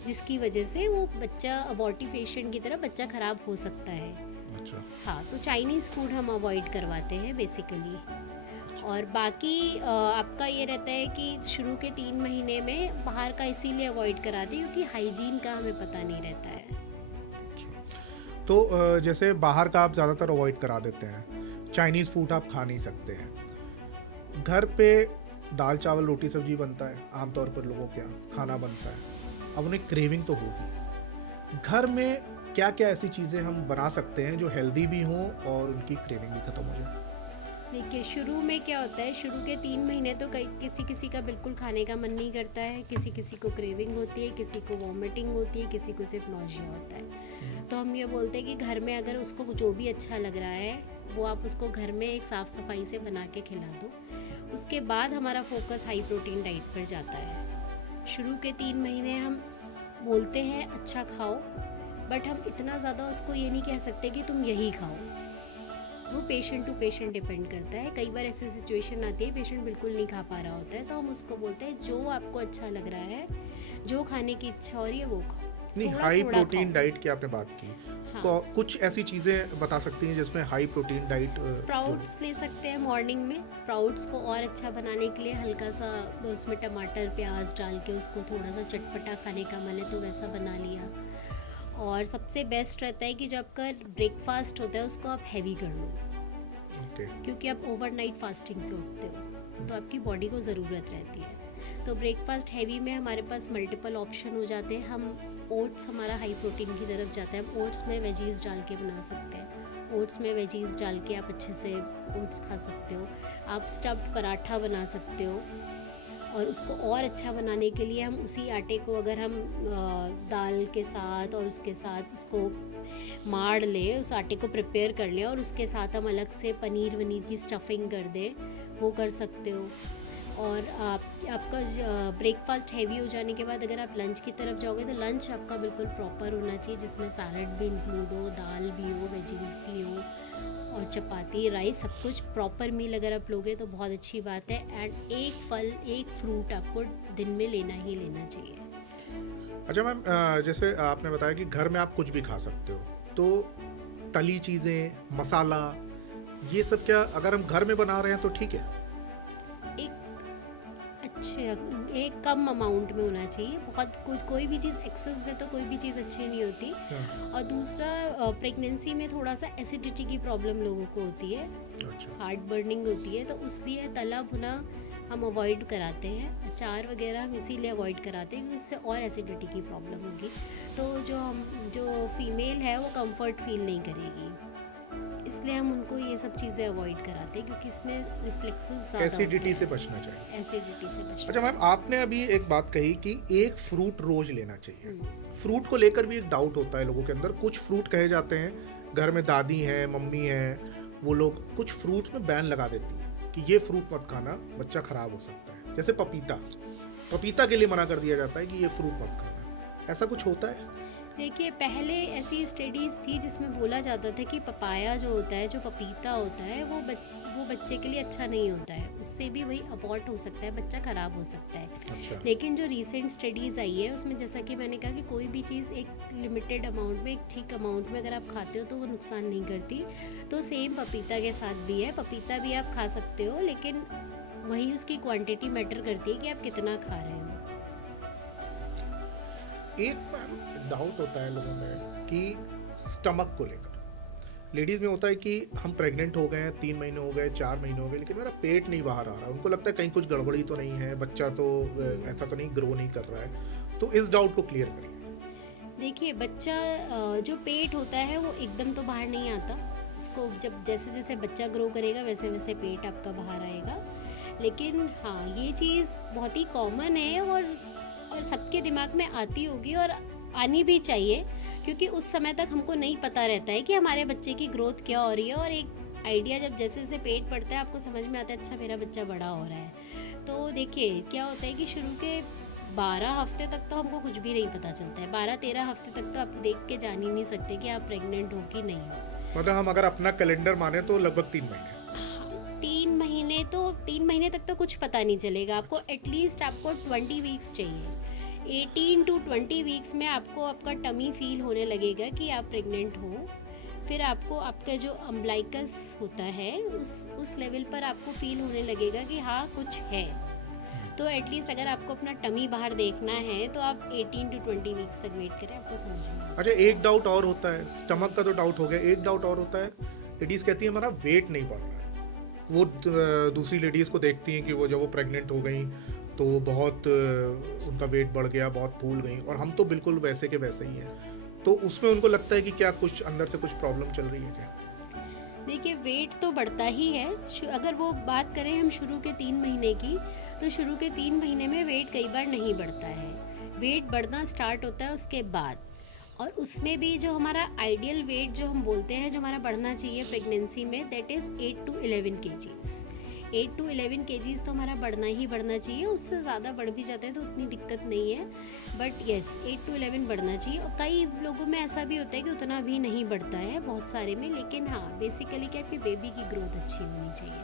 जिसकी वजह से वो बच्चा अबॉर्टिफेशिएंट की तरह बच्चा ख़राब हो सकता है। अच्छा। हाँ, तो चाइनीज़ फूड हम अवॉइड करवाते हैं बेसिकली। और बाकी आपका ये रहता है कि शुरू के 3 महीने में बाहर का इसीलिए अवॉइड कराते हैं क्योंकि हाइजीन का हमें पता नहीं रहता है। तो जैसे बाहर का आप ज़्यादातर अवॉइड करा देते हैं, चाइनीज़ फूड आप खा नहीं सकते हैं, घर पे दाल चावल रोटी सब्जी बनता है, आमतौर पर लोगों के यहाँ खाना बनता है, अब उन्हें क्रेविंग तो होगी। घर में क्या क्या ऐसी चीज़ें हम बना सकते हैं जो हेल्दी भी हों और उनकी क्रेविंग भी ख़त्म हो जाए? देखिए, शुरू में क्या होता है, शुरू के 3 महीने तो किसी का बिल्कुल खाने का मन नहीं करता है, किसी को क्रेविंग होती है, किसी को वॉमिटिंग होती है, किसी को सिर्फ नॉजिया होता है। तो हम ये बोलते हैं कि घर में अगर उसको जो भी अच्छा लग रहा है वो आप उसको घर में एक साफ़ सफाई से बना के खिला दो। उसके बाद हमारा फोकस हाई प्रोटीन डाइट पर जाता है। शुरू के 3 महीने हम बोलते हैं अच्छा खाओ, बट हम इतना ज़्यादा उसको ये नहीं कह सकते कि तुम यही खाओ। वो पेशेंट टू पेशेंट डिपेंड करता है। कई बार ऐसी सिचुएशन आती है पेशेंट बिल्कुल नहीं खा पा रहा होता है, तो हम उसको बोलते हैं जो आपको अच्छा लग रहा है, जो खाने की इच्छा हो रही है वो खाओ। नहीं, हाई प्रोटीन डाइट की आपने बात की, कुछ ऐसी चीज़ें बता सकती हैं जिसमें हाई प्रोटीन डाइट? स्प्राउट्स ले सकते हैं मॉर्निंग में। स्प्राउट्स को और अच्छा बनाने के लिए हल्का सा उसमें टमाटर प्याज डाल के उसको थोड़ा सा चटपटा खाने का मन है तो वैसा बना लिया। और सबसे बेस्ट रहता है कि जो आपका ब्रेकफास्ट होता है उसको आप हैवी कर लो, ओके। क्योंकि आप ओवरनाइट फास्टिंग से उठते हो तो आपकी बॉडी को ज़रूरत रहती है। तो ब्रेकफास्ट हैवी में हमारे पास मल्टीपल ऑप्शन हो जाते हैं। हम ओट्स हमारा हाई प्रोटीन की तरफ जाता है, हम ओट्स में वेजीज डाल के बना सकते हैं। ओट्स में वेजीज डाल के आप अच्छे से ओट्स खा सकते हो। आप स्टफ्ड पराठा बना सकते हो। और उसको और अच्छा बनाने के लिए हम उसी आटे को अगर हम दाल के साथ और उसके साथ उसको मार लें, उस आटे को प्रिपेयर कर लें और उसके साथ हम अलग से पनीर वनीर की स्टफिंग कर दें, वो कर सकते हो। और आपका ब्रेकफास्ट हैवी हो जाने के बाद अगर आप लंच की तरफ जाओगे तो लंच आपका बिल्कुल प्रॉपर होना चाहिए, जिसमें सैलड भी इंक्लूड हो, दाल भी हो, वेजीज भी हो और चपाती राइस, सब कुछ प्रॉपर मील अगर आप लोगे तो बहुत अच्छी बात है। एंड एक फल एक फ्रूट आपको दिन में लेना ही लेना चाहिए। अच्छा मैम, जैसे आपने बताया कि घर में आप कुछ भी खा सकते हो, तो तली चीज़ें, मसाला, ये सब क्या अगर हम घर में बना रहे हैं तो ठीक है? एक अच्छे एक कम अमाउंट में होना चाहिए। बहुत कुछ कोई भी चीज़ एक्सेस में तो कोई भी चीज़ अच्छी नहीं होती। और दूसरा, प्रेगनेंसी में थोड़ा सा एसिडिटी की प्रॉब्लम लोगों को होती है, अच्छा। हार्ट बर्निंग होती है, तो इसलिए तला भुना हम अवॉइड कराते हैं। अचार वगैरह हम इसीलिए अवॉइड कराते हैं क्योंकि इससे और एसिडिटी की प्रॉब्लम होगी, तो जो फीमेल है वो कंफर्ट फील नहीं करेगी, इसलिए हम उनको ये सब चीज़ें अवॉइड कराते हैं क्योंकि इसमें रिफ्लेक्सेस ज़्यादा एसिडिटी से बचना चाहिए। एसिडिटी से बचना। अच्छा मैम, आपने अभी एक बात कही कि एक फ्रूट रोज लेना चाहिए। फ्रूट को लेकर भी एक डाउट होता है लोगों के अंदर। कुछ फ्रूट कहे जाते हैं, घर में दादी हैं, मम्मी हैं, वो लोग कुछ फ्रूट्स में बैन लगा देती हैं कि ये फ्रूट मत खाना, बच्चा खराब हो सकता है। जैसे पपीता के लिए मना कर दिया जाता है कि ये फ्रूट मत खाना। ऐसा कुछ होता है? देखिए, पहले ऐसी स्टडीज़ थी जिसमें बोला जाता था कि पपाया जो होता है, जो पपीता होता है, वो बच्चे के लिए अच्छा नहीं होता है, उससे भी वही अबॉर्ट हो सकता है, बच्चा ख़राब हो सकता है। अच्छा। लेकिन जो रीसेंट स्टडीज़ आई है उसमें जैसा कि मैंने कहा कि कोई भी चीज़ एक लिमिटेड अमाउंट में, एक ठीक अमाउंट में अगर आप खाते हो तो वो नुकसान नहीं करती। तो सेम पपीता के साथ भी है, पपीता भी आप खा सकते हो, लेकिन वही उसकी क्वांटिटी मैटर करती है कि आप कितना खा रहे हो। एक डाउट होता है लोगों में कि स्टमक को लेकर, लेडीज़ में होता है कि हम प्रेग्नेंट हो गए हैं, 3 महीने हो गए, 4 महीने हो गए, लेकिन मेरा पेट नहीं बाहर आ रहा है। उनको लगता है कहीं कुछ गड़बड़ी तो नहीं है, बच्चा तो ऐसा तो नहीं ग्रो नहीं कर रहा है। तो इस डाउट को क्लियर करिए। देखिए, बच्चा जो पेट होता है वो एकदम तो बाहर नहीं आता। इसको जब जैसे जैसे बच्चा ग्रो करेगा वैसे वैसे पेट आपका बाहर आएगा। लेकिन हाँ, ये चीज़ बहुत ही कॉमन है और सबके दिमाग में आती होगी और आनी भी चाहिए, क्योंकि उस समय तक हमको नहीं पता रहता है कि हमारे बच्चे की ग्रोथ क्या हो रही है। और एक आइडिया जब जैसे जैसे पेट बढ़ता है आपको समझ में आता है, अच्छा मेरा बच्चा बड़ा हो रहा है। तो देखिए, क्या होता है कि शुरू के 12 हफ्ते तक तो हमको कुछ भी नहीं पता चलता है। 12-13 हफ्ते तक तो आप देख के जान ही नहीं सकते कि आप प्रेग्नेंट हो कि नहीं हो। मतलब हम अगर अपना कैलेंडर माने तो लगभग 3 महीने। 3 महीने तक तो कुछ पता नहीं चलेगा आपको। एटलीस्ट आपको 20 वीक्स चाहिए। 18 to 20 वीक्स में आपको आपका टमी फील होने लगेगा कि आप प्रेग्नेंट हो। फिर आपको आपका जो अम्बलाइकस होता है उस लेवल पर आपको फील होने लगेगा कि हाँ कुछ है। तो एटलीस्ट अगर आपको अपना टमी बाहर देखना है तो आप 18 to 20 वीक्स तक वेट करें, आपको समझ में आ जाएगा। अच्छा, एक डाउट और होता है, स्टमक का तो डाउट हो गया, एक डाउट और होता है, लेडीज़ कहती है हमारा वेट नहीं बढ़ रहा है। वो दूसरी लेडीज़ को देखती हैं कि वो जब वो प्रेग्नेंट हो गई तो बहुत उनका वेट बढ़ गया, बहुत फूल गई, और हम तो बिल्कुल वैसे के वैसे ही हैं। तो उसमें उनको लगता है कि क्या कुछ अंदर से कुछ प्रॉब्लम चल रही है क्या? देखिए, वेट तो बढ़ता ही है। अगर वो बात करें हम शुरू के 3 महीने की, तो शुरू के 3 महीने में वेट कई बार नहीं बढ़ता है। वेट बढ़ना स्टार्ट होता है उसके बाद। और उसमें भी जो हमारा आइडियल वेट जो हम बोलते हैं जो हमारा बढ़ना चाहिए प्रेगनेंसी में, that is 8 to 11 kgs। 8 to 11 kgs तो हमारा बढ़ना ही बढ़ना चाहिए। उससे ज़्यादा बढ़ भी जाता है तो उतनी दिक्कत नहीं है, बट येस 8 to 11 बढ़ना चाहिए। और कई लोगों में ऐसा भी होता है कि उतना भी नहीं बढ़ता है, बहुत सारे में। लेकिन हाँ, बेसिकली क्या, आपकी बेबी की ग्रोथ अच्छी होनी चाहिए।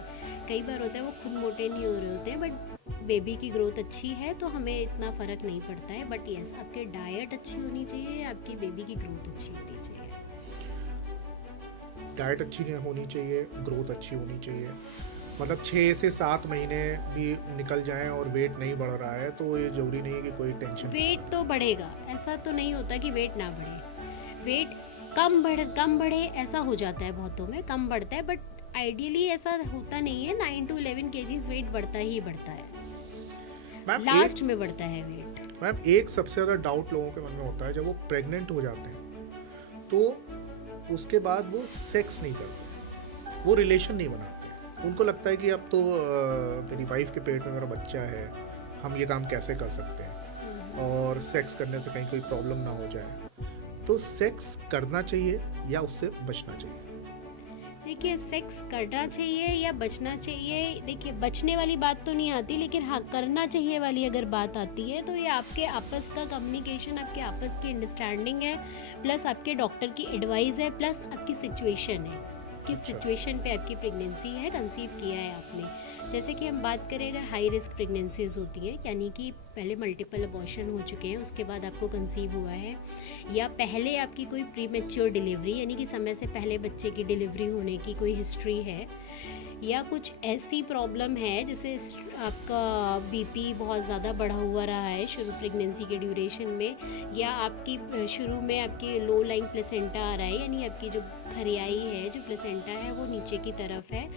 कई बार होता है वो खुद मोटे नहीं हो रहे होते हैं, बट बेबी की ग्रोथ अच्छी है तो हमें इतना फ़र्क नहीं पड़ता है। बट येस, आपकी डाइट अच्छी होनी चाहिए, आपकी बेबी की ग्रोथ अच्छी होनी चाहिए। डाइट अच्छी नहीं होनी चाहिए, ग्रोथ अच्छी होनी चाहिए। मतलब 6 से 7 महीने भी निकल जाएं और वेट नहीं बढ़ रहा है तो ये जरूरी नहीं है कि कोई टेंशन। वेट तो बढ़ेगा, ऐसा तो नहीं होता कि वेट ना बढ़े। वेट कम बढ़े ऐसा हो जाता है बहुतों में, कम बढ़ता है, बट आइडियली ऐसा होता नहीं है। 9 to 11 kgs वेट बढ़ता ही बढ़ता है, मैम लास्ट में बढ़ता है वेट। मैम एक सबसे ज़्यादा डाउट लोगों के मन में होता है जब वो प्रेग्नेंट हो जाते हैं तो उसके बाद वो सेक्स नहीं करते, वो रिलेशन नहीं बनाते। उनको लगता है कि अब तो मेरी वाइफ के पेट में मेरा बच्चा है, हम ये काम कैसे कर सकते हैं और सेक्स करने से कहीं कोई प्रॉब्लम ना हो जाए। तो सेक्स करना चाहिए या उससे बचना चाहिए? देखिए, सेक्स करना चाहिए या बचना चाहिए, देखिए बचने वाली बात तो नहीं आती, लेकिन हाँ करना चाहिए वाली अगर बात आती है तो ये आपके आपस का कम्युनिकेशन, आपके आपस की अंडरस्टैंडिंग है, प्लस आपके डॉक्टर की एडवाइस है, प्लस आपकी सिचुएशन है, किस सिचुएशन पे आपकी प्रेगनेंसी है, कंसीव किया है आपने। जैसे कि हम बात करें अगर हाई रिस्क प्रेगनेंसीज होती हैं, यानी कि पहले मल्टीपल अबॉर्शन हो चुके हैं, उसके बाद आपको कंसीव हुआ है, या पहले आपकी कोई प्रीमेच्योर डिलीवरी यानी कि समय से पहले बच्चे की डिलीवरी होने की कोई हिस्ट्री है, या कुछ ऐसी प्रॉब्लम है जैसे आपका बीपी बहुत ज़्यादा बढ़ा हुआ रहा है शुरू प्रेगनेंसी के ड्यूरेशन में, या आपकी शुरू में आपकी लो लाइंग प्लेसेंटा आ रहा है, यानी आपकी जो फरियाई है, जो प्लेसेंटा है वो नीचे की तरफ है,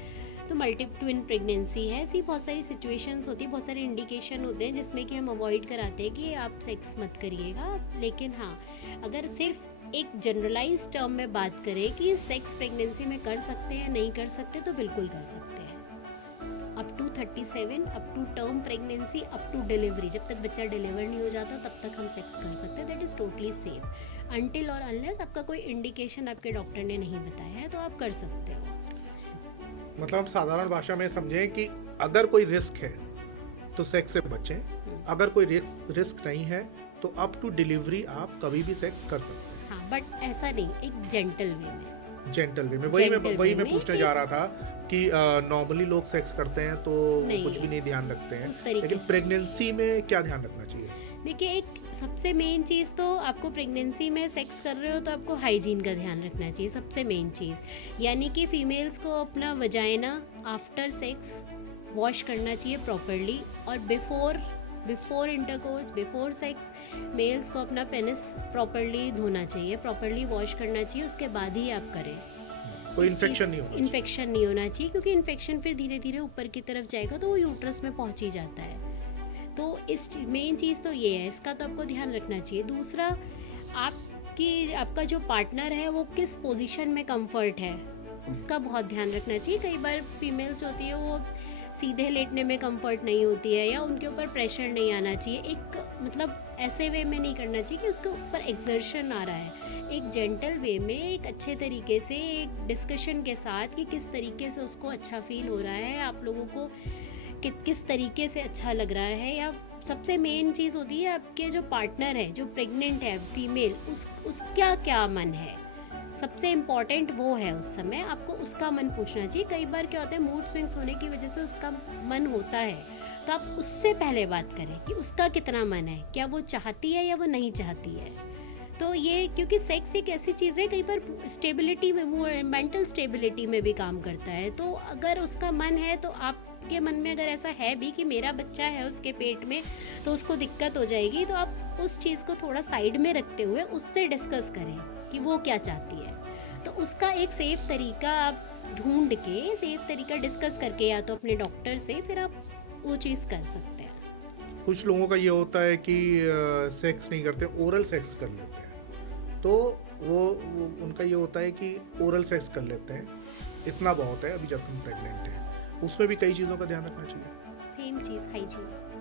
तो मल्टी ट्विन प्रेगनेंसी है। ऐसी बहुत सारी सिचुएशंस होती है, बहुत सारे इंडिकेशन होते हैं जिसमें कि हम अवॉइड कराते हैं कि आप सेक्स मत करिएगा। लेकिन हाँ, अगर सिर्फ एक जनरलाइज टर्म में बात करें कि सेक्स प्रेगनेंसी में कर सकते हैं नहीं कर सकते, तो बिल्कुल कर सकते हैं। Up to 37, up to term pregnancy, up to delivery, जब तक बच्चा डिलीवर नहीं हो जाता तब तक हम सेक्स कर सकते हैं। That is totally safe until और अनलेस आपका कोई इंडिकेशन आपके डॉक्टर ने नहीं बताया है, तो आप कर सकते हो। मतलब हम साधारण भाषा में समझें कि अगर कोई रिस्क है तो सेक्स से बचें, अगर कोई रिस्क नहीं है तो अप टू डिलीवरी आप कभी भी सेक्स कर सकते हैं। हाँ, बट ऐसा नहीं, एक जेंटल वे में। जेंटल वे में, वही मैं पूछने जा रहा था कि नॉर्मली लोग सेक्स करते हैं तो कुछ भी नहीं ध्यान रखते हैं, लेकिन प्रेगनेंसी में क्या ध्यान रखना चाहिए? देखिए, एक सबसे मेन चीज़ तो आपको प्रेगनेंसी में सेक्स कर रहे हो तो आपको हाइजीन का ध्यान रखना चाहिए, सबसे मेन चीज़। यानी कि फीमेल्स को अपना वजाइना आफ्टर सेक्स वॉश करना चाहिए प्रॉपरली, और before intercourse, before sex males को अपना पेनिस प्रॉपरली धोना चाहिए, प्रॉपरली वॉश करना चाहिए, उसके बाद ही आप करें। कोई इन्फेक्शन नहीं होना चाहिए, क्योंकि इन्फेक्शन फिर धीरे धीरे ऊपर की तरफ जाएगा तो वो यूट्रस में पहुंच ही जाता है। तो इस मेन चीज़ तो ये है, इसका तो आपको ध्यान रखना चाहिए। दूसरा, आपका जो पार्टनर है वो किस पोजीशन में कंफर्ट है उसका बहुत ध्यान रखना चाहिए। कई बार फीमेल्स होती है वो सीधे लेटने में कंफर्ट नहीं होती है, या उनके ऊपर प्रेशर नहीं आना चाहिए। एक मतलब ऐसे वे में नहीं करना चाहिए कि उसके ऊपर एक्सर्शन आ रहा है। एक जेंटल वे में, एक अच्छे तरीके से, एक डिस्कशन के साथ कि किस तरीके से उसको अच्छा फील हो रहा है, आप लोगों को किस तरीके से अच्छा लग रहा है। या सबसे मेन चीज़ होती है आपके जो पार्टनर है, जो प्रेग्नेंट है फीमेल, उसका क्या मन है, सबसे इम्पॉर्टेंट वो है। उस समय आपको उसका मन पूछना चाहिए। कई बार क्या होता है, मूड स्विंग्स होने की वजह से उसका मन होता है, तो आप उससे पहले बात करें कि उसका कितना मन है, क्या वो चाहती है या वो नहीं चाहती है। तो ये, क्योंकि सेक्स एक ऐसी चीज़ है, कई बार स्टेबिलिटी में, वो मेंटल स्टेबिलिटी में भी काम करता है। तो अगर उसका मन है, तो आपके मन में अगर ऐसा है भी कि मेरा बच्चा है उसके पेट में, तो उसको दिक्कत हो जाएगी, तो आप उस चीज़ को थोड़ा साइड में रखते हुए उससे डिस्कस करें कि वो क्या चाहती है। तो उसका एक सेफ तरीका आप ढूंढ के, सेफ तरीका डिस्कस करके, या तो अपने डॉक्टर से, फिर आप वो चीज़ कर सकते हैं। कुछ लोगों का ये होता है कि सेक्स नहीं करते, ओरल सेक्स कर लेते हैं, तो वो उनका ये होता है कि ओरल सेक्स कर लेते हैं, इतना बहुत है अभी जब तुम प्रेग्नेंट है। उसमें भी कई चीज़ों का ध्यान रखना चाहिए। सेम चीज़,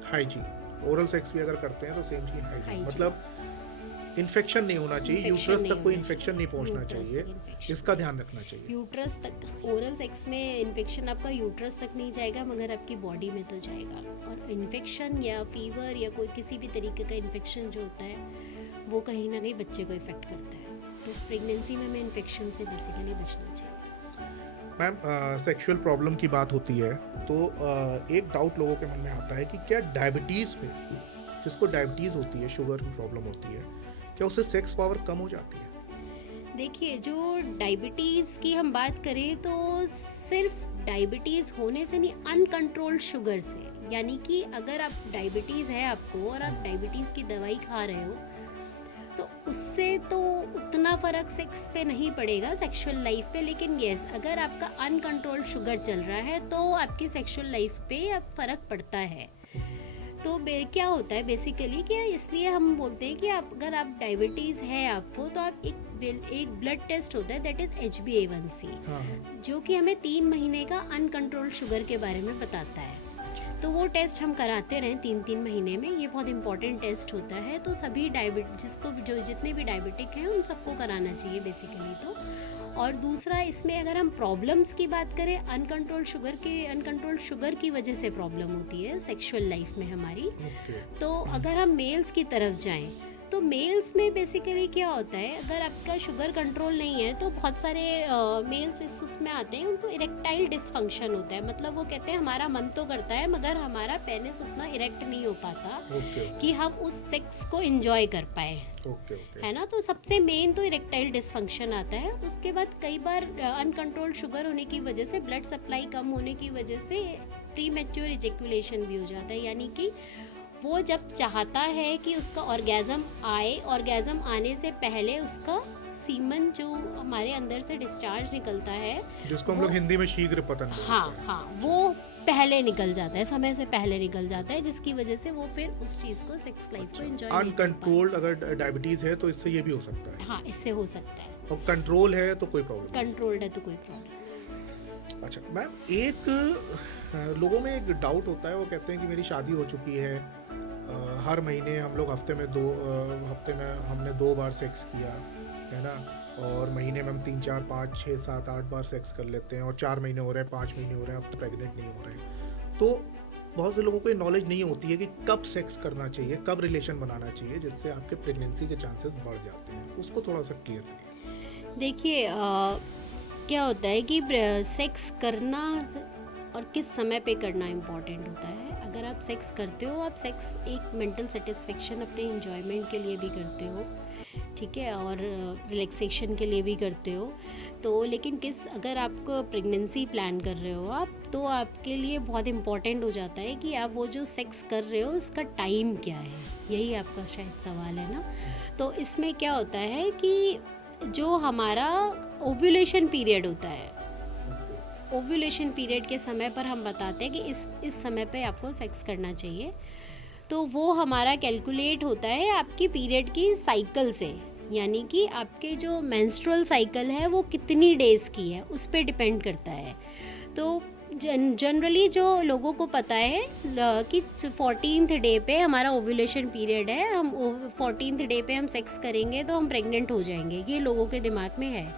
हाइजीन। ओरल सेक्स भी अगर करते हैं तो सेम चीज़ हाइजीन, मतलब इन्फेक्शन नहीं होना चाहिए, यूट्रस तक कोई इन्फेक्शन नहीं पहुंचना चाहिए, इसका ध्यान रखना चाहिए। यूट्रस तक, ओरल सेक्स में इन्फेक्शन आपका यूट्रस तक नहीं जाएगा, मगर आपकी बॉडी में तो जाएगा। और इन्फेक्शन या फीवर या कोई किसी भी तरीके का इन्फेक्शन जो होता है वो कहीं ना कहीं बच्चे को इफेक्ट करता है। तो प्रेगनेंसी में हमें इन्फेक्शन से बेसिकली बचना चाहिए। मैम, सेक्सुअल प्रॉब्लम की बात होती है तो एक डाउट लोगों के मन में आता है कि क्या डायबिटीज़ में, जिसको डायबिटीज़ होती है, शुगर की प्रॉब्लम होती है, क्या उससे सेक्स पावर कम हो जाती है? देखिए, जो डायबिटीज़ की हम बात करें तो सिर्फ डायबिटीज़ होने से नहीं, अनकंट्रोल्ड शुगर से, यानी कि अगर आप डायबिटीज़ है आपको और आप डायबिटीज़ की दवाई खा रहे हो तो उससे तो उतना फ़र्क सेक्स पे नहीं पड़ेगा, सेक्सुअल लाइफ पे। लेकिन यस, अगर आपका अनकंट्रोल्ड शुगर चल रहा है तो आपकी सेक्सुअल लाइफ पे अब फ़र्क पड़ता है। तो क्या होता है बेसिकली, क्या इसलिए हम बोलते हैं कि आप अगर आप डायबिटीज़ है आपको तो आप एक ब्लड टेस्ट होता है, दैट इज़ HbA1c, हाँ, जो कि हमें 3 महीने का अनकंट्रोल्ड शुगर के बारे में बताता है। तो वो टेस्ट हम कराते रहें 3-3 महीने में, ये बहुत इंपॉर्टेंट टेस्ट होता है। तो सभी जितने भी डायबिटिक हैं उन सबको कराना चाहिए बेसिकली। तो और दूसरा, इसमें अगर हम प्रॉब्लम्स की बात करें, अनकंट्रोल्ड शुगर की वजह से प्रॉब्लम होती है सेक्सुअल लाइफ में हमारी। ओके, तो अगर हम मेल्स की तरफ जाएं तो मेल्स में बेसिकली क्या होता है, अगर आपका शुगर कंट्रोल नहीं है तो बहुत सारे मेल्स उसमें आते हैं, उनको इरेक्टाइल डिसफंक्शन होता है। मतलब वो कहते हैं हमारा मन तो करता है मगर हमारा पेनिस उतना इरेक्ट नहीं हो पाता ओके, कि हम उस सेक्स को एंजॉय कर पाए, ओके, ओके, है ना। तो सबसे मेन तो इरेक्टाइल डिसफंक्शन आता है। उसके बाद कई बार अनकंट्रोल्ड शुगर होने की वजह से, ब्लड सप्लाई कम होने की वजह से प्री मैच्योर इजैक्यूलेशन भी हो जाता है, यानी कि वो जब चाहता है कि उसका ऑर्गेज़म आए, ऑर्गेज़म आने से पहले उसका सीमन जो हमारे अंदर से डिस्चार्ज निकलता है, जिसको हम लोग हिंदी में शीघ्र पतन बोलते हैं। हाँ, वो पहले निकल जाता है, समय से पहले निकल जाता है, जिसकी वजह से वो फिर उस चीज़ को, सेक्स लाइफ को एंजॉय नहीं कर पाता। अनकंट्रोल्ड अगर डायबिटीज है तो इससे ये भी हो सकता है, हाँ, इससे हो सकता है। और कंट्रोल है तो कोई प्रॉब्लम कंट्रोल्ड है तो कोई प्रॉब्लम। अच्छा मैम, लोगों में एक डाउट होता है, वो कहते हैं कि मेरी शादी हो चुकी है, हर महीने हम लोग हफ्ते में हमने 2 बार सेक्स किया है ना, और महीने में हम 3, 4, 5, 6, 7, 8 बार सेक्स कर लेते हैं, और 4 महीने हो रहे हैं, 5 महीने हो रहे हैं, अब प्रेग्नेंट नहीं हो रहे हैं। तो बहुत से लोगों को ये नॉलेज नहीं होती है कि कब सेक्स करना चाहिए, कब रिलेशन बनाना चाहिए जिससे आपके प्रेगनेंसी के चांसेस बढ़ जाते हैं, उसको थोड़ा सा क्लियर करिए। देखिए, क्या होता है कि सेक्स करना और किस समय पे करना इम्पॉर्टेंट होता है। अगर आप सेक्स करते हो, आप सेक्स एक मेंटल सेटिस्फेक्शन, अपने इंजॉयमेंट के लिए भी करते हो, ठीक है, और रिलैक्सेशन के लिए भी करते हो। तो लेकिन अगर आपको प्रेगनेंसी प्लान कर रहे हो आप, तो आपके लिए बहुत इम्पॉर्टेंट हो जाता है कि आप वो जो सेक्स कर रहे हो उसका टाइम क्या है, यही आपका शायद सवाल है ना। तो इसमें क्या होता है कि जो हमारा ओव्यूलेशन पीरियड होता है, ओव्यूलेशन पीरियड के समय पर हम बताते हैं कि इस समय पे आपको सेक्स करना चाहिए। तो वो हमारा कैलकुलेट होता है आपकी पीरियड की साइकिल से, यानी कि आपके जो मेंस्ट्रुअल साइकिल है वो कितनी डेज़ की है उस पर डिपेंड करता है। तो जनरली जो लोगों को पता है कि 14th डे पे हमारा ओव्यूलेशन पीरियड है, हम 14th डे पे हम सेक्स करेंगे तो हम प्रेग्नेंट हो जाएंगे, ये लोगों के दिमाग में है।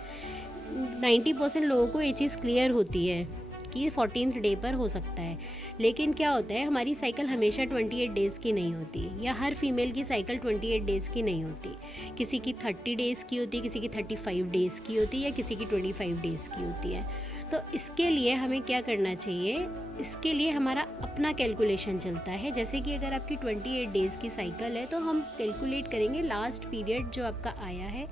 90% लोगों को ये चीज़ क्लियर होती है कि 14th डे पर हो सकता है। लेकिन क्या होता है, हमारी साइकिल हमेशा 28 डेज़ की नहीं होती, या हर फीमेल की साइकिल 28 डेज़ की नहीं होती। किसी की 30 डेज़ की होती है, किसी की 35 डेज़ की होती है, या किसी की 25 डेज़ की होती है। तो इसके लिए हमें क्या करना चाहिए, इसके लिए हमारा अपना कैलकुलेशन चलता है। जैसे कि अगर आपकी 28 डेज़ की साइकिल है तो हम कैलकुलेट करेंगे लास्ट पीरियड जो आपका आया है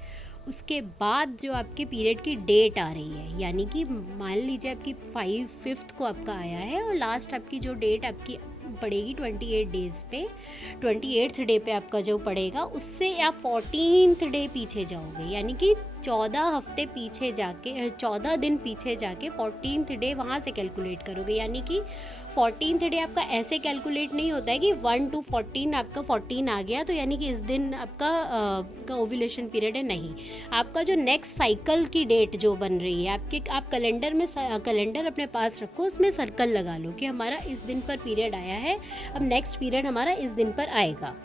उसके बाद जो आपके पीरियड की डेट आ रही है, यानी कि मान लीजिए आपकी 5th को आपका आया है और लास्ट आपकी जो डेट आपकी पड़ेगी 28 डेज़ पे, 28th डे पे आपका जो पड़ेगा उससे आप 14th डे पीछे जाओगे, यानी कि 14 हफ्ते पीछे जाके, 14 दिन पीछे जाके 14th डे वहाँ से कैलकुलेट करोगे। यानी कि 14th डे आपका ऐसे कैलकुलेट नहीं होता है कि 1 to 14 आपका 14 आ गया तो यानी कि इस दिन आपका ओव्यूलेशन पीरियड है, नहीं। आपका जो नेक्स्ट साइकिल की डेट जो बन रही है आप कैलेंडर अपने पास रखो, उसमें सर्कल लगा लो कि हमारा इस दिन पर पीरियड आया है, अब नेक्स्ट पीरियड हमारा इस दिन पर आएगा।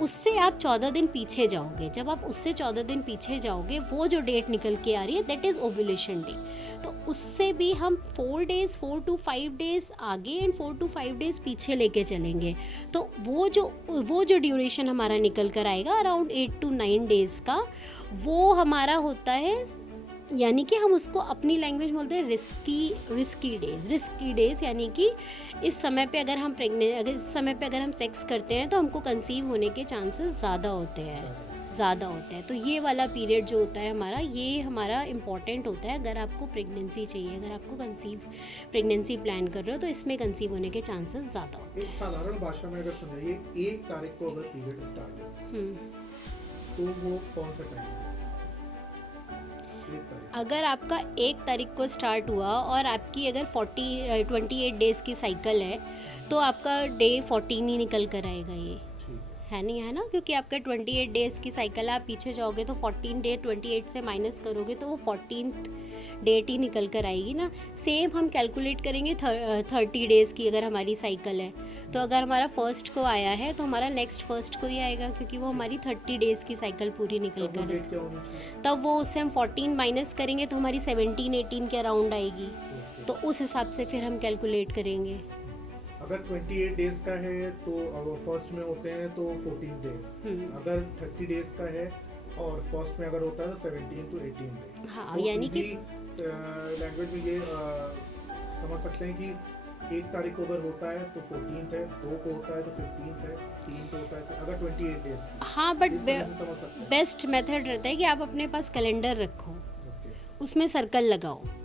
उससे आप 14 दिन पीछे जाओगे। जब आप उससे 14 दिन पीछे जाओगे, वो जो डेट निकल के आ रही है दैट इज़ ओव्यूलेशन डे। तो उससे भी हम 4 to 5 डेज़ आगे एंड 4 to 5 डेज़ पीछे लेके चलेंगे। तो वो जो ड्यूरेशन हमारा निकल कर आएगा अराउंड 8 to 9 डेज़ का, वो हमारा होता है, यानी कि हम उसको अपनी लैंग्वेज बोलते हैं रिस्की डेज़। यानी कि इस समय पे अगर हम सेक्स करते हैं तो हमको कंसीव होने के चांसेस ज़्यादा होते हैं। ज़्यादा होता है। तो ये वाला पीरियड जो होता है हमारा, ये हमारा इम्पॉर्टेंट होता है अगर आपको प्रेगनेंसी चाहिए, अगर आपको प्रेगनेंसी प्लान कर रहे हो तो इसमें कंसीव होने के चांसेस ज़्यादा होते एक साधारण भाषा में अगर समझाइए, 1 तारीख को अगर पीरियड स्टार्ट हो हैं। तो वो कौन सा टाइम है? 1 तारीख। अगर आपका 1 तारीख को स्टार्ट हुआ और आपकी अगर 28 डेज़ की साइकिल है तो आपका डे 14 ही निकल कर आएगा, ये ठीक है नहीं, है ना, क्योंकि आपका 28 डेज़ की साइकिल है, आप पीछे जाओगे तो 14 डे 28 से माइनस करोगे तो वो 14th डेट ही निकल कर आएगी ना। सेम हम कैलकुलेट करेंगे 30 डेज़ की अगर हमारी साइकिल है, तो अगर हमारा फर्स्ट को आया है तो हमारा नेक्स्ट फर्स्ट को ही आएगा, क्योंकि वो हमारी 30 डेज़ की साइकिल पूरी निकल है। कर डेट क्या होनी चाहिए? तब वो उससे हम 14 माइनस करेंगे तो हमारी 17-18 के अराउंड आएगी, तो उस हिसाब से फिर हम कैलकुलेट करेंगे। अगर 28 डेज का है तो अगर फर्स्ट में होते हैं तो 14 डे, अगर 30 डेज का है और फर्स्ट में अगर होता है तो 17 to 18 डे। हाँ, तो यानी कि लैंग्वेज में ये समझ सकते हैं कि 1 तारीख को अगर होता है तो 14th है, 2 को होता है तो 15th है, 3 को होता है अगर 28 डेज। हाँ, बट समझ सकते हैं। बेस्ट मेथड रहता है कि आप अपने पास कैलेंडर रखो, ओके, उसमें सर्कल लगाओ ओके,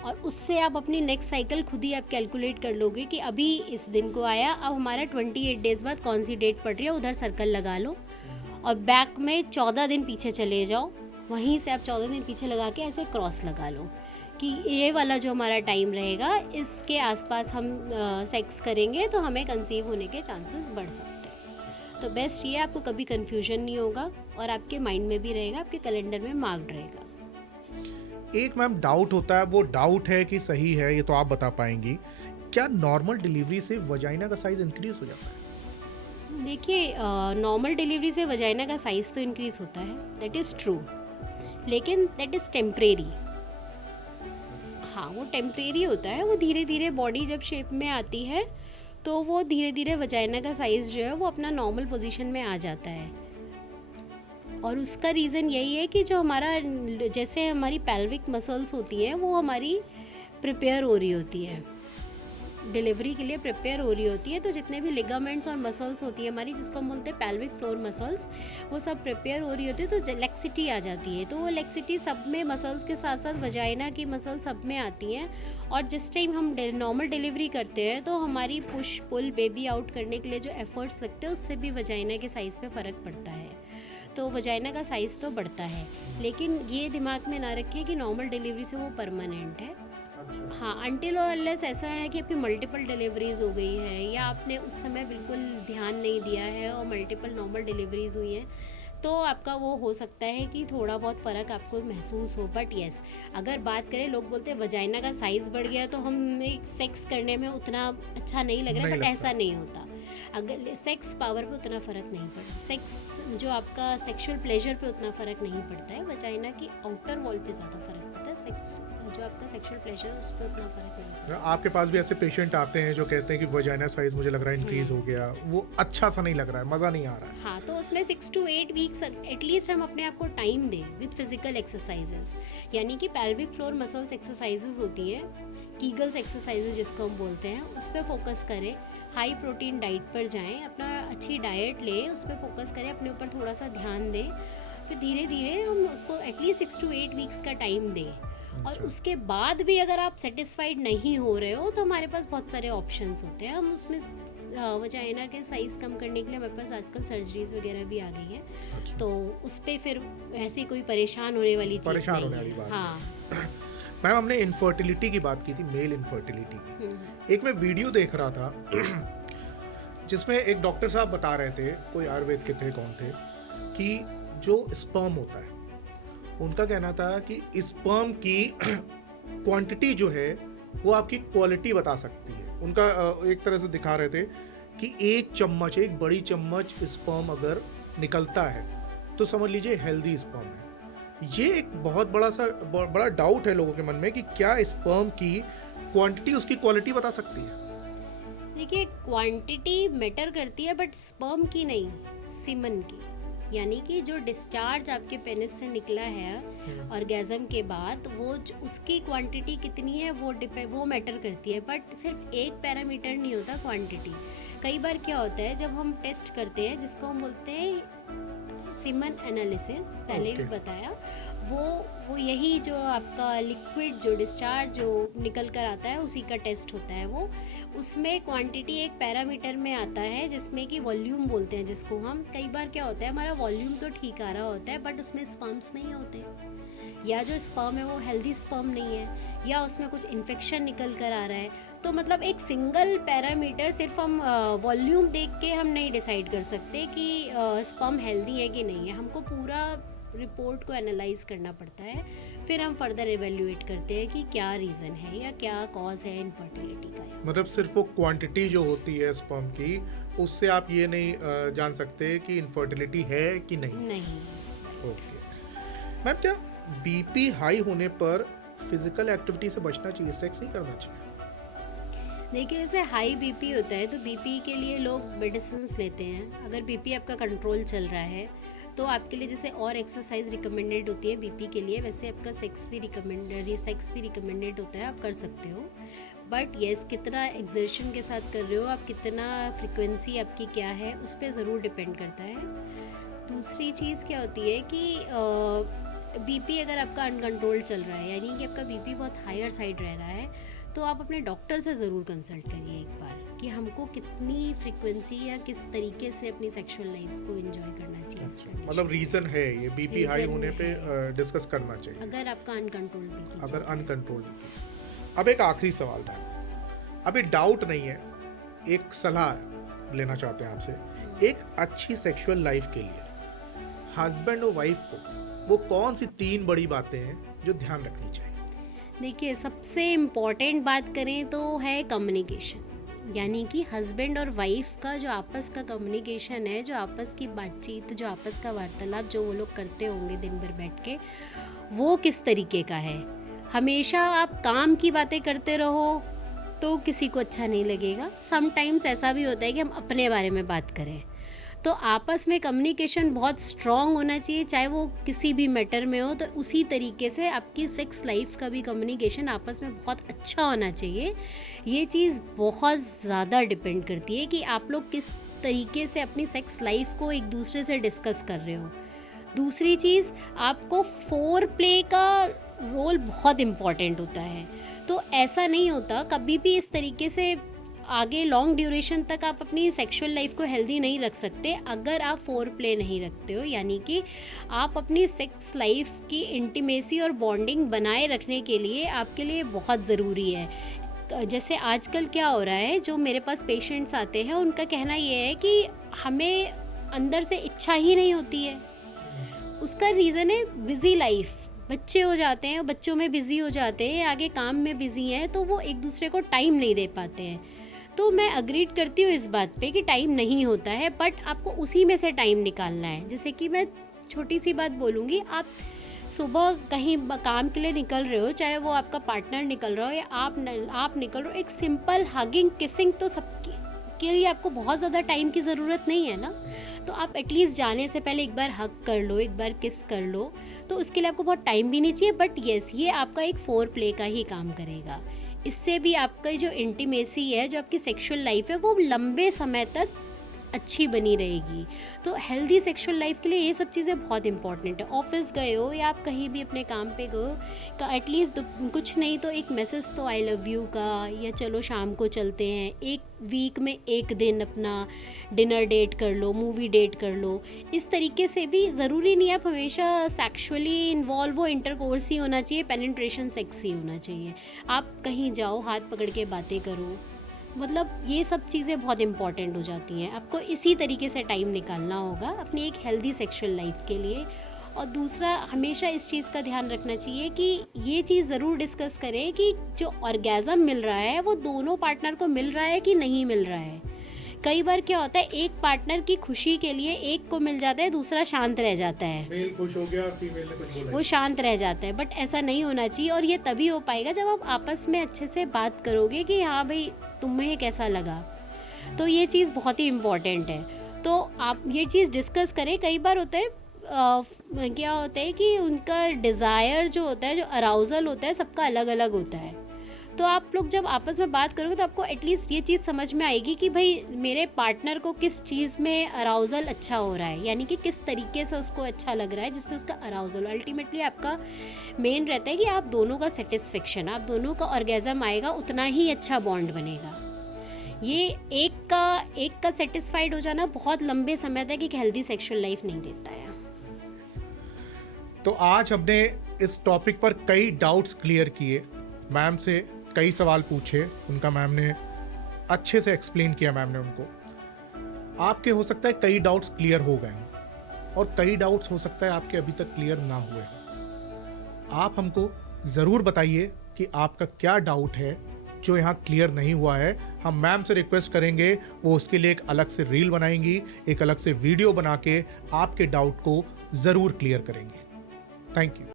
और उससे आप अपनी नेक्स्ट साइकिल खुद ही आप कैलकुलेट कर लोगे कि अभी इस दिन को आया, अब हमारा 28 डेज़ बाद कौन सी डेट पड़ रही है, उधर सर्कल लगा लो और बैक में 14 दिन पीछे चले जाओ, वहीं से आप 14 दिन पीछे लगा के ऐसे क्रॉस लगा लो कि ये वाला जो हमारा टाइम रहेगा इसके आसपास हम सेक्स करेंगे तो हमें कंसीव होने के चांसेस बढ़ सकते हैं। तो बेस्ट ये, आपको कभी कन्फ्यूजन नहीं होगा और आपके माइंड में भी रहेगा, आपके कैलेंडर में मार्क्ड रहेगा। एक मैम डाउट होता है, वो डाउट है कि सही है ये तो आप बता पाएंगी, क्या नॉर्मल डिलीवरी से वजाइना का साइज इंक्रीज हो जाता है? देखिए, नॉर्मल डिलीवरी से वजाइना का साइज़ तो इंक्रीज़ होता है, दैट इज़ ट्रू, लेकिन दैट इज़ टेम्परेरी। हाँ, वो टेम्परेरी होता है, वो धीरे धीरे बॉडी जब शेप में आती है तो वो धीरे धीरे वजाइना का साइज़ जो है वो अपना नॉर्मल पोजीशन में आ जाता है। और उसका रीज़न यही है कि जो हमारा, जैसे हमारी पेल्विक मसल्स होती हैं वो हमारी प्रिपेयर हो रही होती है, डिलीवरी के लिए प्रिपेयर हो रही होती है, तो जितने भी लिगामेंट्स और मसल्स होती है हमारी, जिसको हम बोलते हैं पेल्विक फ्लोर मसल्स, वो सब प्रिपेयर हो रही होती है, तो लेक्सिटी आ जाती है। तो वो लेक्सिटी सब में, मसल्स के साथ साथ वजाइना की मसल सब में आती हैं, और जिस टाइम हम नॉर्मल डिलीवरी करते हैं तो हमारी पुश पुल बेबी आउट करने के लिए जो एफर्ट्स लगते हैं उससे भी वजाइना के साइज़ पे फ़र्क पड़ता है, तो वजाइना का साइज़ तो बढ़ता है। लेकिन ये दिमाग में ना रखें कि नॉर्मल डिलीवरी से वो परमानेंट है। हाँ, अनटिल और अनलेस ऐसा है कि आपकी मल्टीपल डिलीवरीज हो गई है या आपने उस समय बिल्कुल ध्यान नहीं दिया है और मल्टीपल नॉर्मल डिलीवरीज हुई हैं, तो आपका वो हो सकता है कि थोड़ा बहुत फ़र्क आपको महसूस हो। बट येस, अगर बात करें, लोग बोलते हैं वजाइना का साइज़ बढ़ गया तो हमें सेक्स करने में उतना अच्छा नहीं लग रहा है, बट ऐसा नहीं होता। अगर सेक्स पावर पे उतना फ़र्क नहीं पड़ता, सेक्स जो आपका सेक्सुअल प्लेजर पे उतना फ़र्क नहीं पड़ता है, वजाइना की आउटर वॉल पे ज़्यादा फ़र्क पड़ता है, सेक्स जो आपका सेक्सुअल प्लेजर है उस पर उतना फ़र्क नहीं पड़ता। आपके पास भी ऐसे पेशेंट आते हैं जो कहते हैं कि वजाइना साइज मुझे लग रहा है इंक्रीज हो गया, वो अच्छा सा नहीं लग रहा है, मज़ा नहीं आ रहा है। हाँ, तो उसमें 6 to 8 वीक्स एटलीस्ट हम अपने आप को टाइम दें विद फिजिकल एक्सरसाइजेस, यानी कि पेल्विक फ्लोर मसल्स एक्सरसाइजेस होती हैं, कीगल्स एक्सरसाइजेस जिसको हम बोलते हैं, उस पर फोकस करें, हाई प्रोटीन डाइट पर जाएं, अपना अच्छी डाइट लें, उस पर फोकस करें, अपने ऊपर थोड़ा सा ध्यान दें, फिर धीरे धीरे हम उसको एटलीस्ट 6 to 8 वीक्स का टाइम दें। और उसके बाद भी अगर आप सेटिस्फाइड नहीं हो रहे हो तो हमारे पास बहुत सारे ऑप्शंस होते हैं, हम उसमें वजाइना के साइज़ कम करने के लिए हमारे पास आजकल सर्जरीज वगैरह भी आ गई हैं, तो उस पर फिर ऐसी कोई परेशान होने वाली चीज़ नहीं है। हाँ मैम, हमने इनफर्टिलिटी की बात की थी, मेल इनफर्टिलिटी की। एक मैं वीडियो देख रहा था जिसमें एक डॉक्टर साहब बता रहे थे, कोई आयुर्वेद के थे, कौन थे, कि जो स्पर्म होता है, उनका कहना था कि स्पर्म की क्वांटिटी जो है वो आपकी क्वालिटी बता सकती है। उनका एक तरह से दिखा रहे थे कि एक चम्मच, एक बड़ी चम्मच स्पर्म अगर निकलता है तो समझ लीजिए हेल्दी स्पर्म है। ये एक बहुत बड़ा डाउट है लोगों के मन में कि क्या स्पर्म की क्वांटिटी उसकी क्वालिटी बता सकती है? देखिए, क्वांटिटी मैटर करती है बट स्पर्म की नहीं, सीमन की, यानी कि जो डिस्चार्ज आपके पेनिस से निकला है ऑर्गेज़म के बाद, वो उसकी क्वांटिटी कितनी है वो मैटर करती है, बट सिर्फ एक पैरामीटर नहीं होता क्वांटिटी। कई बार क्या होता है, जब हम टेस्ट करते हैं जिसको हम बोलते हैं सीमन एनालिसिस पहले भी Okay. बताया, वो यही जो आपका लिक्विड जो डिस्चार्ज जो निकल कर आता है उसी का टेस्ट होता है वो। उसमें क्वांटिटी एक पैरामीटर में आता है जिसमें कि वॉल्यूम बोलते हैं जिसको हम। कई बार क्या होता है हमारा वॉल्यूम तो ठीक आ रहा होता है बट उसमें स्पर्म्स नहीं होते, या जो स्पर्म है वो हेल्दी स्पर्म नहीं है, या उसमें कुछ इन्फेक्शन निकल कर आ रहा है। तो मतलब एक सिंगल पैरामीटर सिर्फ हम वॉल्यूम देख के हम नहीं डिसाइड कर सकते कि स्पर्म हेल्दी है कि नहीं है। हमको पूरा रिपोर्ट को एनालाइज करना पड़ता है, फिर हम फर्दर एवेल्युएट करते हैं कि क्या रीज़न है या क्या कॉज है इनफर्टिलिटी का। मतलब सिर्फ वो क्वांटिटी जो होती है स्पर्म की, उससे आप ये नहीं जान सकते कि इनफर्टिलिटी है कि नहीं। ओके मैम, क्या बीपी हाई होने पर फिजिकल एक्टिविटी से बचना चाहिए, सेक्स नहीं करना चाहिए? देखिए, जैसे हाई बीपी होता है तो बीपी के लिए लोग मेडिसिन लेते हैं। अगर बीपी आपका कंट्रोल चल रहा है तो आपके लिए जैसे और एक्सरसाइज रिकमेंडेड होती है बीपी के लिए, वैसे आपका सेक्स भी रिकमेंडेड होता है, आप कर सकते हो। बट येस, कितना एक्सर्शन के साथ कर रहे हो आप, कितना फ्रिक्वेंसी आपकी क्या है, उस पर ज़रूर डिपेंड करता है। दूसरी चीज़ क्या होती है कि बीपी अगर आपका अनकंट्रोल चल रहा है, यानी कि आपका बीपी बहुत हायर साइड रह रहा है, तो आप अपने डॉक्टर से ज़रूर कंसल्ट करिए एक बार कि हमको कितनी फ्रीक्वेंसी या किस तरीके से अपनी सेक्सुअल लाइफ को एंजॉय करना चाहिए। इस condition मतलब रीजन है ये बीपी हाई Reason होने पे है। डिस्कस करना चाहिए अगर आपका अनकंट्रोल बीपी अगर अनकंट्रोल। अब एक आखिरी सवाल मैम, अभी डाउट नहीं है, एक सलाह लेना चाहते हैं आपसे। एक अच्छी सेक्सुअल लाइफ के लिए हस्बैंड और वाइफ को वो कौन सी 3 बड़ी बातें हैं जो ध्यान रखनी चाहिए? देखिए, सबसे इम्पॉर्टेंट बात करें तो है कम्युनिकेशन, यानी कि हस्बैंड और वाइफ का जो आपस का कम्युनिकेशन है, जो आपस की बातचीत, जो आपस का वार्तालाप जो वो लोग करते होंगे दिन भर बैठ के, वो किस तरीके का है। हमेशा आप काम की बातें करते रहो तो किसी को अच्छा नहीं लगेगा। समटाइम्स ऐसा भी होता है कि हम अपने बारे में बात करें। तो आपस में कम्युनिकेशन बहुत स्ट्रॉन्ग होना चाहिए, चाहे वो किसी भी मैटर में हो। तो उसी तरीके से आपकी सेक्स लाइफ का भी कम्युनिकेशन आपस में बहुत अच्छा होना चाहिए। ये चीज़ बहुत ज़्यादा डिपेंड करती है कि आप लोग किस तरीके से अपनी सेक्स लाइफ को एक दूसरे से डिस्कस कर रहे हो। दूसरी चीज़, आपको फोर प्ले का रोल बहुत इम्पॉर्टेंट होता है। तो ऐसा नहीं होता कभी भी इस तरीके से आगे लॉन्ग ड्यूरेशन तक आप अपनी सेक्सुअल लाइफ को हेल्दी नहीं रख सकते अगर आप फोर प्ले नहीं रखते हो। यानी कि आप अपनी सेक्स लाइफ की इंटीमेसी और बॉन्डिंग बनाए रखने के लिए आपके लिए बहुत ज़रूरी है। जैसे आजकल क्या हो रहा है, जो मेरे पास पेशेंट्स आते हैं उनका कहना ये है कि हमें अंदर से इच्छा ही नहीं होती है। उसका रीज़न है बिज़ी लाइफ, बच्चे हो जाते हैं, बच्चों में बिज़ी हो जाते हैं, आगे काम में बिज़ी हैं, तो वो एक दूसरे को टाइम नहीं दे पाते हैं। तो मैं अग्रीड करती हूँ इस बात पे कि टाइम नहीं होता है, बट आपको उसी में से टाइम निकालना है। जैसे कि मैं छोटी सी बात बोलूँगी, आप सुबह कहीं काम के लिए निकल रहे हो, चाहे वो आपका पार्टनर निकल रहा हो या आप निकल रहे हो, एक सिंपल हगिंग किसिंग तो सबकी के लिए आपको बहुत ज़्यादा टाइम की ज़रूरत नहीं है ना। तो आप एटलीस्ट जाने से पहले एक बार हग कर लो, एक बार किस कर लो, तो उसके लिए आपको बहुत टाइम भी नहीं चाहिए। बट येस, ये आपका एक फोर प्ले का ही काम करेगा। इससे भी आपका जो इंटीमेसी है, जो आपकी सेक्सुअल लाइफ है, वो लंबे समय तक अच्छी बनी रहेगी। तो हेल्दी सेक्सुअल लाइफ के लिए ये सब चीज़ें बहुत इंपॉर्टेंट है। ऑफिस गए हो या आप कहीं भी अपने काम पे गए हो, एटलीस्ट कुछ नहीं तो एक मैसेज तो आई लव यू का, या चलो शाम को चलते हैं, एक वीक में एक दिन अपना डिनर डेट कर लो, मूवी डेट कर लो। इस तरीके से भी ज़रूरी नहीं आप हमेशा सेक्सुअली इन्वॉल्व हो, इंटरकोर्स ही होना चाहिए, पेनिट्रेशन सेक्स ही होना चाहिए। आप कहीं जाओ, हाथ पकड़ के बातें करो, मतलब ये सब चीज़ें बहुत इंपॉर्टेंट हो जाती हैं। आपको इसी तरीके से टाइम निकालना होगा अपनी एक हेल्दी सेक्सुअल लाइफ के लिए। और दूसरा, हमेशा इस चीज़ का ध्यान रखना चाहिए कि ये चीज़ ज़रूर डिस्कस करें कि जो ऑर्गेज़म मिल रहा है वो दोनों पार्टनर को मिल रहा है कि नहीं मिल रहा है। कई बार क्या होता है, एक पार्टनर की खुशी के लिए एक को मिल जाता है, दूसरा शांत रह जाता है, मेल खुश हो गया, फीमेल ने कुछ बोला, वो शांत रह जाता है। बट ऐसा नहीं होना चाहिए, और ये तभी हो पाएगा जब आप आपस में अच्छे से बात करोगे कि हाँ भाई तुम्हें कैसा लगा। तो ये चीज़ बहुत ही इम्पॉर्टेंट है। तो आप ये चीज़ डिस्कस करें। कई बार होता है क्या होता है कि उनका डिज़ायर जो होता है, जो अराउजल होता है, सबका अलग अलग होता है। तो आप लोग जब आपस में बात करोगे तो आपको एटलीस्ट ये चीज़ समझ में आएगी कि भाई मेरे पार्टनर को किस चीज़ में अराउजल अच्छा हो रहा है, यानी कि किस तरीके से उसको अच्छा लग रहा है जिससे उसका अराउजल। अल्टीमेटली आपका मेन रहता है कि आप दोनों का सेटिस्फेक्शन, आप दोनों का ऑर्गेज़म आएगा, उतना ही अच्छा बॉन्ड बनेगा। ये एक का सेटिस्फाइड हो जाना बहुत लंबे समय तक एक हेल्दी सेक्सुअल लाइफ नहीं देता है। तो आज हमने इस टॉपिक पर कई डाउट्स क्लियर किए, मैम से कई सवाल पूछे, उनका मैम ने अच्छे से एक्सप्लेन किया। मैम ने उनको, आपके हो सकता है कई डाउट्स क्लियर हो गए और कई डाउट्स हो सकता है आपके अभी तक क्लियर ना हुए। आप हमको ज़रूर बताइए कि आपका क्या डाउट है जो यहाँ क्लियर नहीं हुआ है। हम मैम से रिक्वेस्ट करेंगे, वो उसके लिए एक अलग से रील बनाएंगी, एक अलग से वीडियो बना के आपके डाउट को ज़रूर क्लियर करेंगे। Thank you.